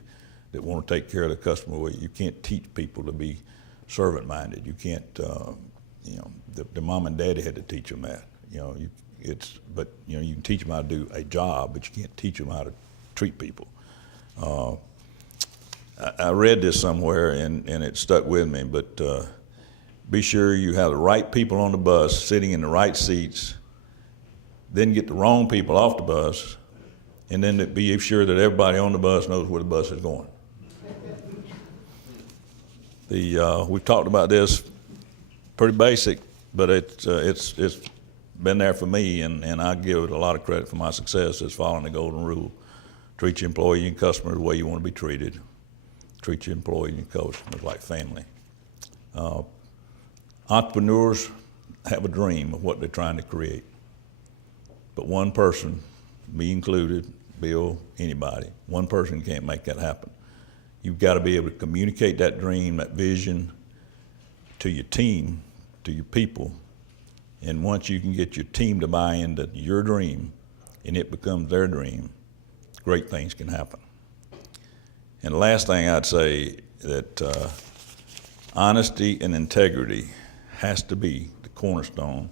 that want to take care of the customer. You can't teach people to be servant-minded. You can't. The mom and daddy had to teach them that. You can teach them how to do a job, but you can't teach them how to treat people. I read this somewhere and it stuck with me, but be sure you have the right people on the bus sitting in the right seats, then get the wrong people off the bus, and then be sure that everybody on the bus knows where the bus is going. We've talked about this, pretty basic, but it's been there for me, and I give it a lot of credit for my success is following the golden rule. Treat your employee and customer the way you want to be treated. Treat your employee and your customers like family. Entrepreneurs have a dream of what they're trying to create. But one person, me included, Bill, anybody, one person can't make that happen. You've got to be able to communicate that dream, that vision to your team, to your people. And once you can get your team to buy into your dream and it becomes their dream, great things can happen. And the last thing I'd say that honesty and integrity has to be the cornerstone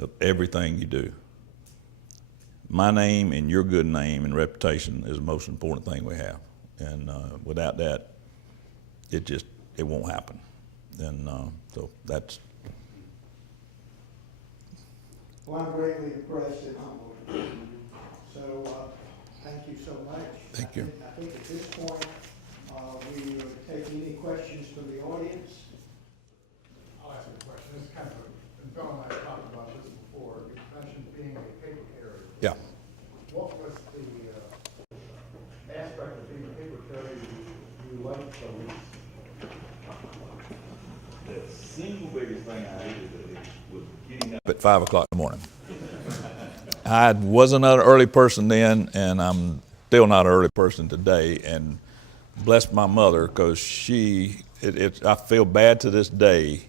of everything you do. My name and your good name and reputation is the most important thing we have. And without that, it won't happen. And so that's. Well, I'm greatly impressed and humbled. So thank you so much. Thank you. I think at this point, we will take any questions from the audience. I'll ask you a question. This is kind of, and Bill and I talked about this before. You mentioned being a paper carrier. Yeah. What was the aspect of being a paper carrier you liked the least? The single biggest thing I hated was getting at 5 o'clock in the morning. I wasn't an early person then, and I'm still not an early person today. And bless my mother, because I feel bad to this day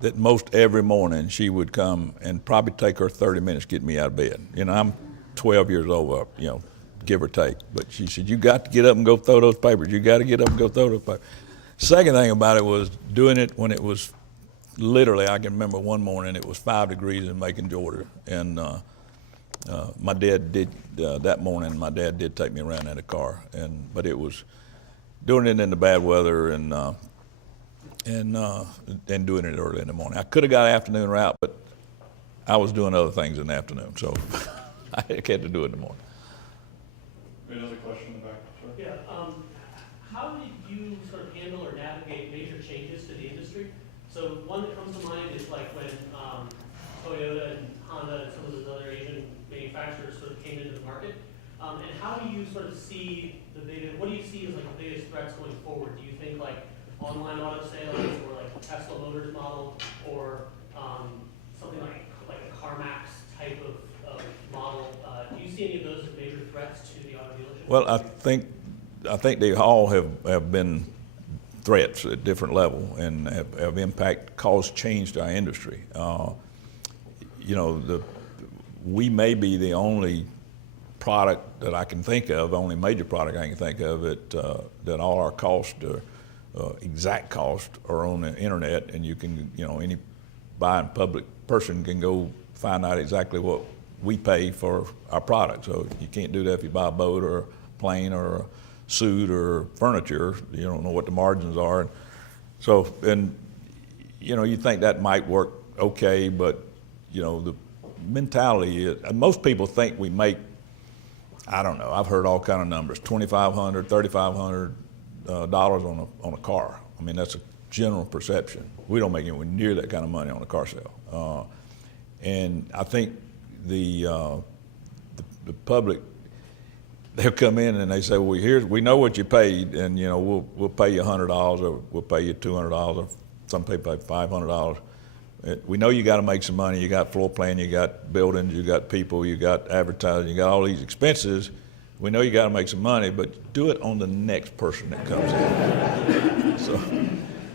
that most every morning she would come and probably take her 30 minutes to get me out of bed. You know, I'm 12 years old, you know, give or take. But she said, you got to get up and go throw those papers. You got to get up and go throw those papers. Second thing about it was doing it when it was literally, I can remember one morning it was 5 degrees in Macon, Georgia. And my dad did, that morning, my dad did take me around in a car. But it was doing it in the bad weather and doing it early in the morning. I could have got an afternoon route, but I was doing other things in the afternoon. So I had to do it in the morning. Another question in the back, sir? Yeah, how did you sort of handle or navigate major changes to the industry? So one that comes to mind is like when Toyota and Honda and some of those other Asian manufacturers sort of came into the market. And how do you sort of see what do you see as like the biggest threats going forward? Do you think like online auto sales or like the Tesla Motors model or something like a CarMax type of model? Do you see any of those as major threats to the auto dealership? Well, I think they all have been threats at different level and have caused change to our industry. You know, we may be the only product that I can think of, only major product I can think of that all our costs, exact costs, are on the internet, and you can, you know, any buying public person can go find out exactly what we pay for our product. So you can't do that if you buy a boat or a plane or a suit or furniture. You don't know what the margins are. So, and you know, you think that might work okay, but you know, the mentality is, most people think we make, I don't know, I've heard all kind of numbers, $2,500, $3,500 on a car. I mean, that's a general perception. We don't make anywhere near that kind of money on a car sale. And I think the public, they'll come in and they say, well, we know what you paid, and you know, we'll pay you $100 or we'll pay you $200 or some people pay $500. We know you got to make some money. You got floor plan, you got buildings, you got people, you got advertising, you got all these expenses. We know you got to make some money, but do it on the next person that comes in.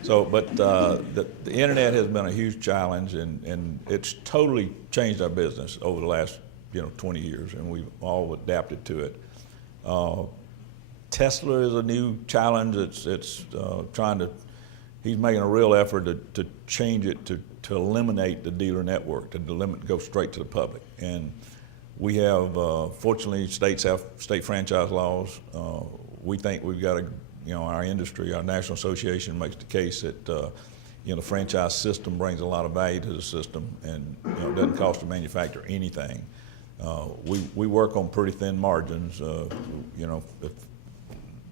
But the internet has been a huge challenge, and it's totally changed our business over the last 20 years, and we've all adapted to it. Tesla is a new challenge. It's trying to. He's making a real effort to change it to eliminate the dealer network, to go straight to the public. And we have, fortunately, states have state franchise laws. We think we've got our industry, our national association makes the case that the franchise system brings a lot of value to the system, and it doesn't cost the manufacturer anything. We work on pretty thin margins. At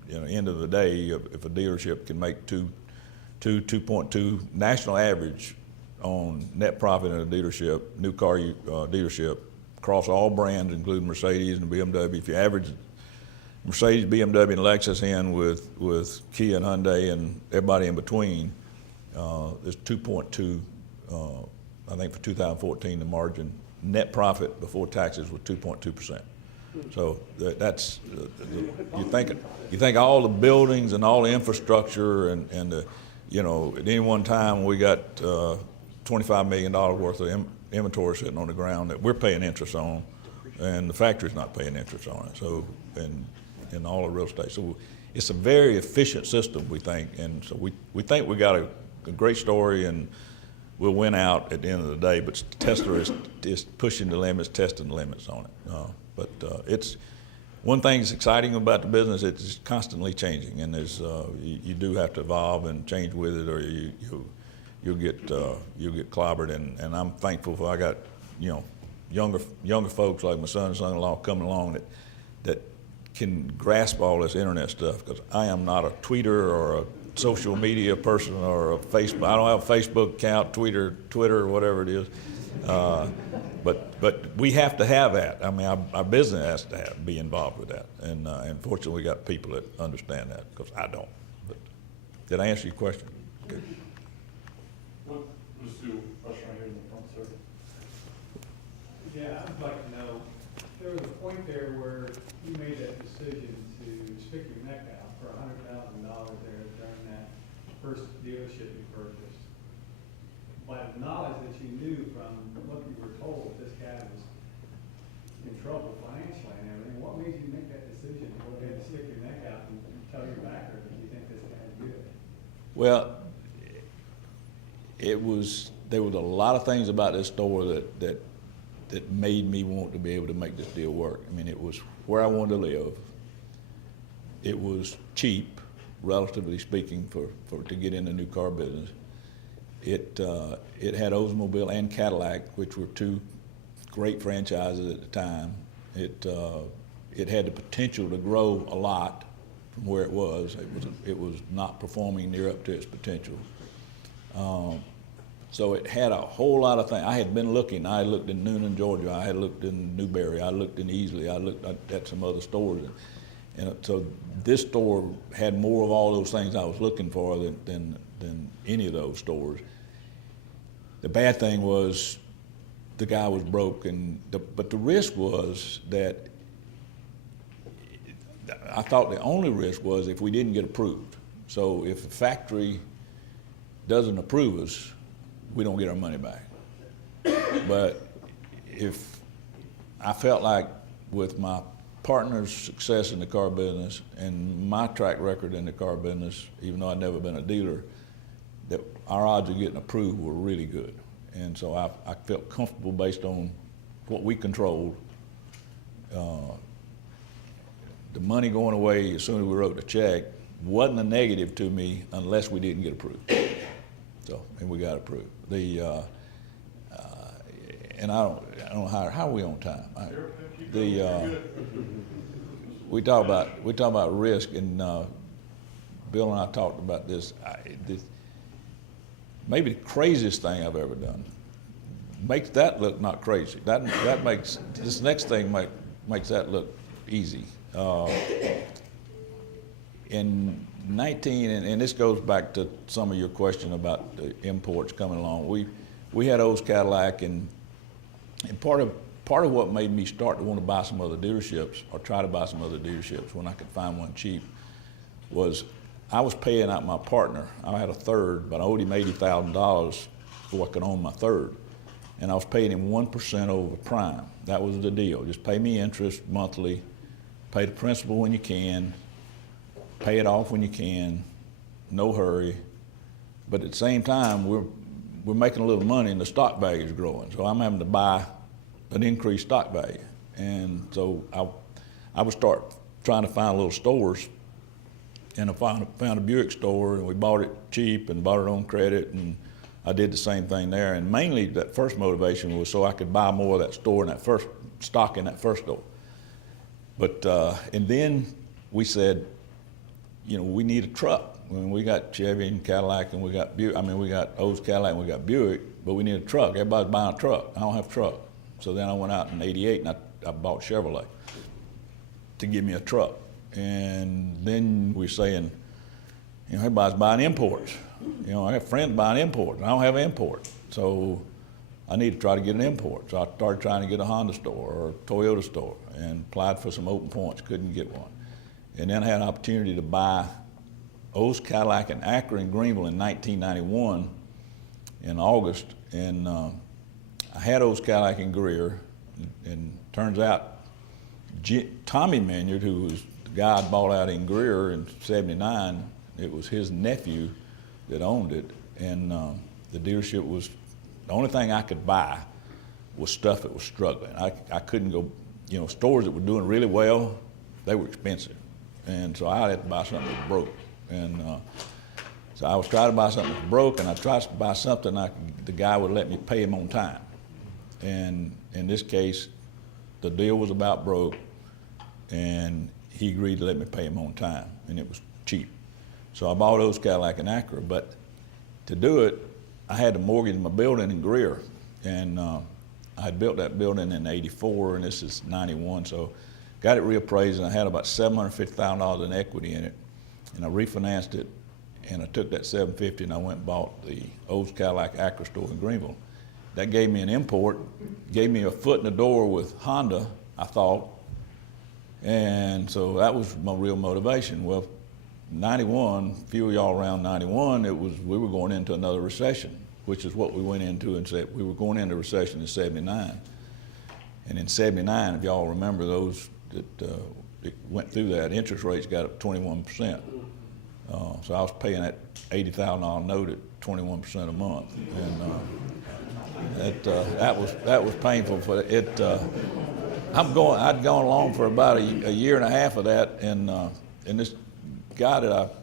the end of the day, if a dealership can make 2.2 national average on net profit in a dealership, new car dealership, across all brands, including Mercedes and BMW. If you average Mercedes, BMW, and Lexus in with Kia and Hyundai and everybody in between, there's 2.2. I think for 2014, the margin net profit before taxes was 2.2%. So that's you think all the buildings and all the infrastructure and at any one time we got $25 million worth of inventory sitting on the ground that we're paying interest on, and the factory's not paying interest on it. So in all the real estate, so it's a very efficient system, we think, and so we think we got a great story, and we'll win out at the end of the day. But Tesla is pushing the limits, testing the limits on it. It's one thing that's exciting about the business. It's constantly changing, and there's you do have to evolve and change with it, or you'll get clobbered. And I'm thankful for I got younger folks like my son and son-in-law coming along that can grasp all this internet stuff, because I am not a tweeter or a social media person or a Facebook. I don't have a Facebook account, Twitter, or whatever it is. But we have to have that. I mean, our business has to be involved with that, and fortunately, we got people that understand that, because I don't. But did I answer your question? Okay. Let's do a question right here in the front, sir. Yeah, I'd like to know, there was a point there where you made that decision to stick your neck out for $100,000 there during that first dealership you purchased. By the knowledge that you knew from what you were told, this guy was in trouble financially and everything, what made you make that decision to go ahead and stick your neck out and tell your backer that you think this guy's good? Well, there was a lot of things about this store that made me want to be able to make this deal work. I mean, it was where I wanted to live. It was cheap, relatively speaking, for to get in the new car business. It had Oldsmobile and Cadillac, which were two great franchises at the time. It had the potential to grow a lot from where it was. It was not performing near up to its potential. So it had a whole lot of things. I had been looking. I had looked in Noonan, Georgia. I had looked in Newberry. I looked in Easley. I looked at some other stores. And so this store had more of all those things I was looking for than any of those stores. The bad thing was the guy was broke, but the risk was that I thought the only risk was if we didn't get approved. So if the factory doesn't approve us, we don't get our money back. But if I felt like with my partner's success in the car business and my track record in the car business, even though I'd never been a dealer, that our odds of getting approved were really good. And so I felt comfortable based on what we controlled. The money going away as soon as we wrote the check wasn't a negative to me unless we didn't get approved. So, and we got approved. And I don't know how are we on time? We talk about risk, and Bill and I talked about this. Maybe the craziest thing I've ever done makes that look not crazy. That makes this next thing makes that look easy. In 19, and this goes back to some of your question about the imports coming along. We had Olds Cadillac, and part of what made me start to want to buy some other dealerships or try to buy some other dealerships when I could find one cheap was I was paying out my partner. I had a third, but I owed him $80,000 before I could own my third. And I was paying him 1% over prime. That was the deal. Just pay me interest monthly, pay the principal when you can, pay it off when you can, no hurry. But at the same time, we're making a little money and the stock value is growing. So I'm having to buy an increased stock value. And so I would start trying to find little stores, and I found a Buick store, and we bought it cheap and bought it on credit, and I did the same thing there. And mainly that first motivation was so I could buy more of that store and that first stock in that first store. But and then we said, you know, we need a truck. I mean, we got Chevy and Cadillac, and we got Buick. I mean, we got Olds Cadillac and we got Buick, but we need a truck. Everybody's buying a truck. I don't have a truck. So then I went out in '88 and I bought Chevrolet to give me a truck. And then we're saying, you know, everybody's buying imports. You know, I have friends buying imports, and I don't have an import. So I need to try to get an import. So I started trying to get a Honda store or a Toyota store and applied for some open points, couldn't get one. And then I had an opportunity to buy Olds Cadillac and Acura in Greenville in 1991 in August. And I had Olds Cadillac in Greer, and turns out Tommy Minyard, who was the guy I bought out in Greer in '79, it was his nephew that owned it, and the dealership was, the only thing I could buy was stuff that was struggling. I couldn't go, you know, stores that were doing really well, they were expensive. And so I had to buy something that broke. And so I was trying to buy something that broke, and I tried to buy something the guy would let me pay him on time. And in this case, the deal was about broke, and he agreed to let me pay him on time, and it was cheap. So I bought those Cadillac and Acura, but to do it, I had to mortgage my building in Greer. And I had built that building in '84, and this is '91, so got it reappraised, and I had about $750,000 in equity in it. And I refinanced it, and I took that $750,000 and I went and bought the Olds Cadillac Acura store in Greenville. that gave me an import, gave me a foot in the door with Honda, I thought. And so that was my real motivation. Well, 91, a few of y'all around 91, we were going into another recession, which is what we went into and said we were going into recession in 79. And in 79, if y'all remember those that went through that, interest rates got up 21%. So I was paying that $80,000 note at 21% a month. And that was painful for it. I'd gone along for about a year and a half of that, and this guy that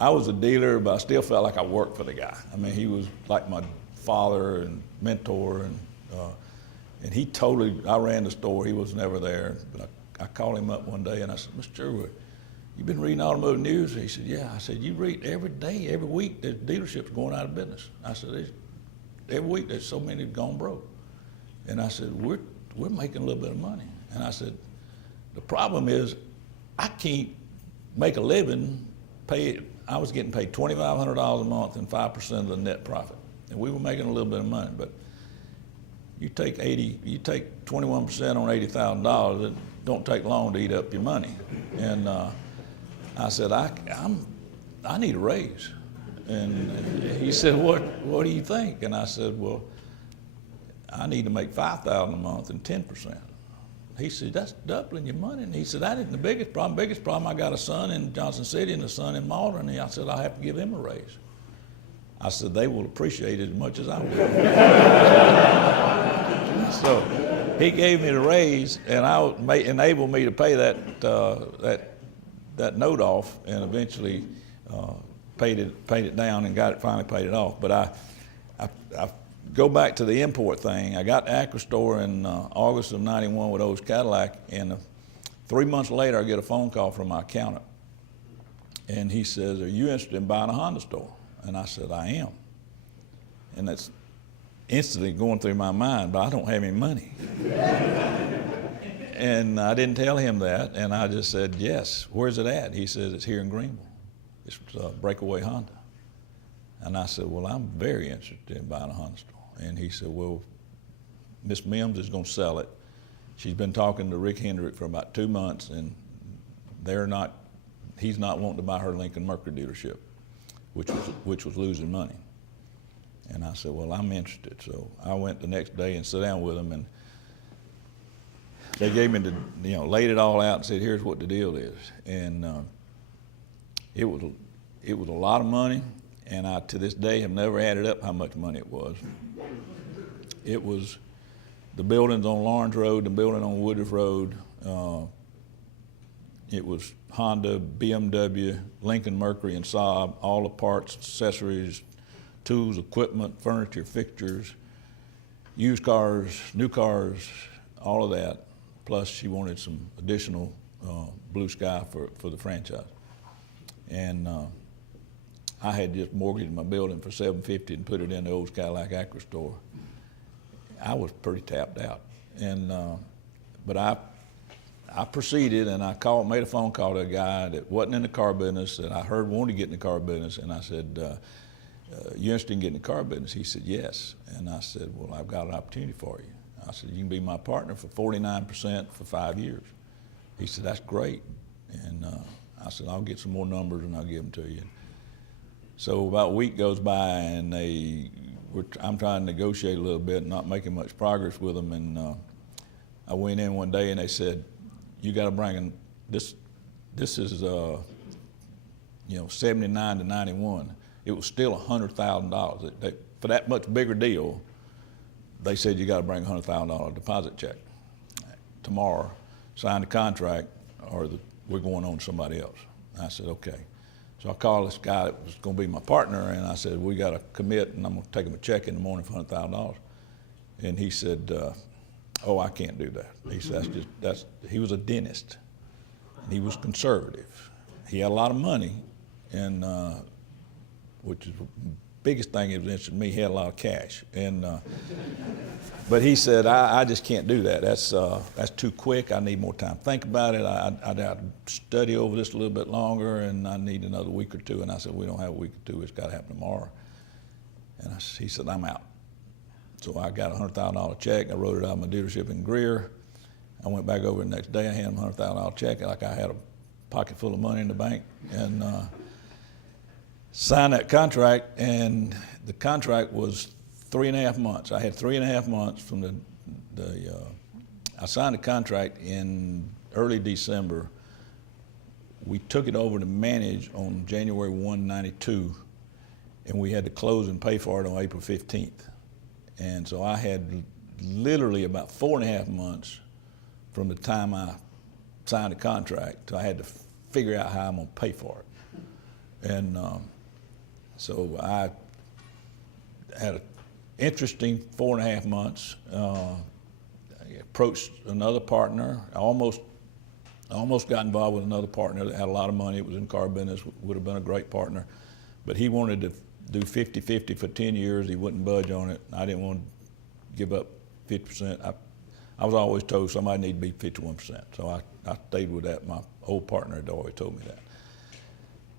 I was a dealer, but I still felt like I worked for the guy. I mean, he was like my father and mentor, and he totally, I ran the store, he was never there, but I called him up one day and I said, Mr. Sherwood, you been reading automotive news? He said, yeah. I said, you read every day, every week, there's dealerships going out of business. I said, every week there's so many gone broke. And I said, we're making a little bit of money. And I said, the problem is I can't make a living, I was getting paid $2,500 a month and 5% of the net profit. And we were making a little bit of money, but you take 21% on $80,000, it don't take long to eat up your money. And I said, I need a raise. And he said, what do you think? And I said, well, I need to make $5,000 a month and 10%. He said, that's doubling your money. And he said, that isn't the biggest problem. Biggest problem, I got a son in Johnson City and a son in Malden. And I said, I have to give him a raise. I said, they will appreciate it as much as I will. So he gave me the raise, and enabled me to pay that note off, and eventually paid it down and finally paid it off. But I go back to the import thing. I got the Acura in August of 91 with O's Cadillac, and 3 months later I get a phone call from my accountant. And he says, are you interested in buying a Honda store? And I said, I am. And that's instantly going through my mind, but I don't have any money. And I didn't tell him that, and I just said, yes. Where's it at? He says, it's here in Greenville. It's Breakaway Honda. And I said, well, I'm very interested in buying a Honda store. And he said, well, Miss Mims is going to sell it. She's been talking to Rick Hendrick for about 2 months, and he's not wanting to buy her Lincoln Mercury dealership, which was losing money. And I said, well, I'm interested. So I went the next day and sat down with them, and they gave me laid it all out and said, here's what the deal is. And it was a lot of money, and I, to this day, have never added up how much money it was. It was the buildings on Lawrence Road, the building on Woodruff Road. It was Honda, BMW, Lincoln Mercury, and Saab, all the parts, accessories, tools, equipment, furniture, fixtures, used cars, new cars, all of that. Plus, she wanted some additional blue sky for the franchise. And I had just mortgaged my building for $750 and put it in the old Cadillac Acura store. I was pretty tapped out, and but I proceeded, and I made a phone call to a guy that wasn't in the car business that I heard wanted to get in the car business, and I said, you interested in getting in the car business? He said, yes. And I said, well, I've got an opportunity for you. I said, you can be my partner for 49% for 5 years. He said, that's great. And I said, I'll get some more numbers and I'll give them to you. So about a week goes by, and I'm trying to negotiate a little bit, not making much progress with them. And I went in one day and they said, you got to bring in this is 79 to 91. It was still $100,000. For that much bigger deal, they said you got to bring a $100,000 deposit check tomorrow, sign the contract, or we're going on to somebody else. I said, okay. So I called this guy that was going to be my partner, and I said, we got to commit, and I'm going to take him a check in the morning for $100,000. And he said, oh, I can't do that. He said, he was a dentist. And he was conservative. He had a lot of money, and which is the biggest thing that was interested in me. He had a lot of cash, and but he said, I just can't do that. That's too quick. I need more time to think about it. I'd have to study over this a little bit longer, and I need another week or two. And I said, we don't have a week or two. It's got to happen tomorrow. And he said, I'm out. So I got a $100,000 check. I wrote it out of my dealership in Greer. I went back over the next day. I handed him a $100,000 check like I had a pocket full of money in the bank, and signed that contract. And the contract was 3.5 months. I had 3.5 months from I signed the contract in early December. We took it over to manage on January 1, '92, and we had to close and pay for it on April 15th. And so I had literally about 4.5 months from the time I signed the contract till I had to figure out how I'm gonna pay for it. And so I had an interesting 4.5 months. I approached another partner. I almost got involved with another partner that had a lot of money. It was in car business, would have been a great partner. But he wanted to do 50-50 for 10 years. He wouldn't budge on it. I didn't want to give up 50%. I was always told somebody needed to be 51%. So I stayed with that. My old partner had always told me that.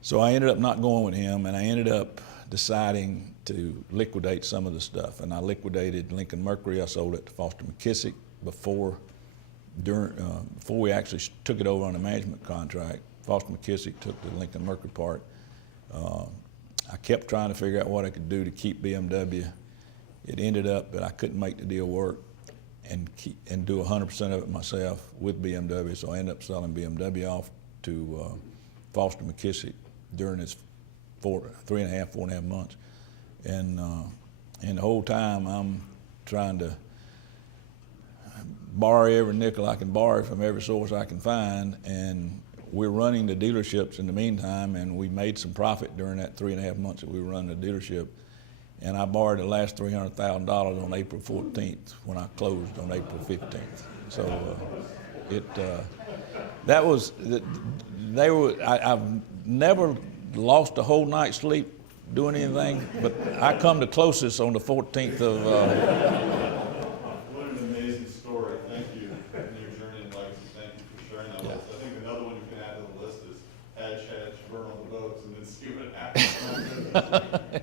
So I ended up not going with him, and I ended up deciding to liquidate some of the stuff. And I liquidated Lincoln Mercury. I sold it to Foster McKissick before we actually took it over on a management contract. Foster McKissick took the Lincoln Mercury part. I kept trying to figure out what I could do to keep BMW. It ended up that I couldn't make the deal work and do 100% of it myself with BMW. So I ended up selling BMW off to Foster McKissick during its 4.5 months. And the whole time I'm trying to borrow every nickel I can borrow from every source I can find, and we're running the dealerships in the meantime, and we made some profit during that 3.5 months that we were running the dealership. And I borrowed the last $300,000 on April 14th when I closed on April 15th. So I've never lost a whole night's sleep doing anything, but I come the closest on the 14th of What an amazing story. Thank you in your journey in life. Thank you for sharing that with us. I think another one you can add to the list is hatch, burn on the boats, and then see what happens.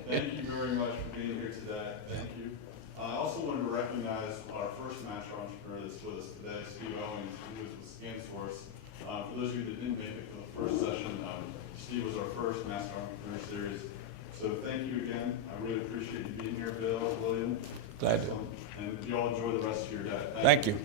Thank you very much for being here today. Thank you. I also wanted to recognize our first master entrepreneur that's with us today, Steve Owens, who was with ScanSource. For those of you that didn't make it for the first session, Steve was our first Master Entrepreneur Series. So thank you again. I really appreciate you being here, Bill, William. Glad to. And you all enjoy the rest of your day. Thank you.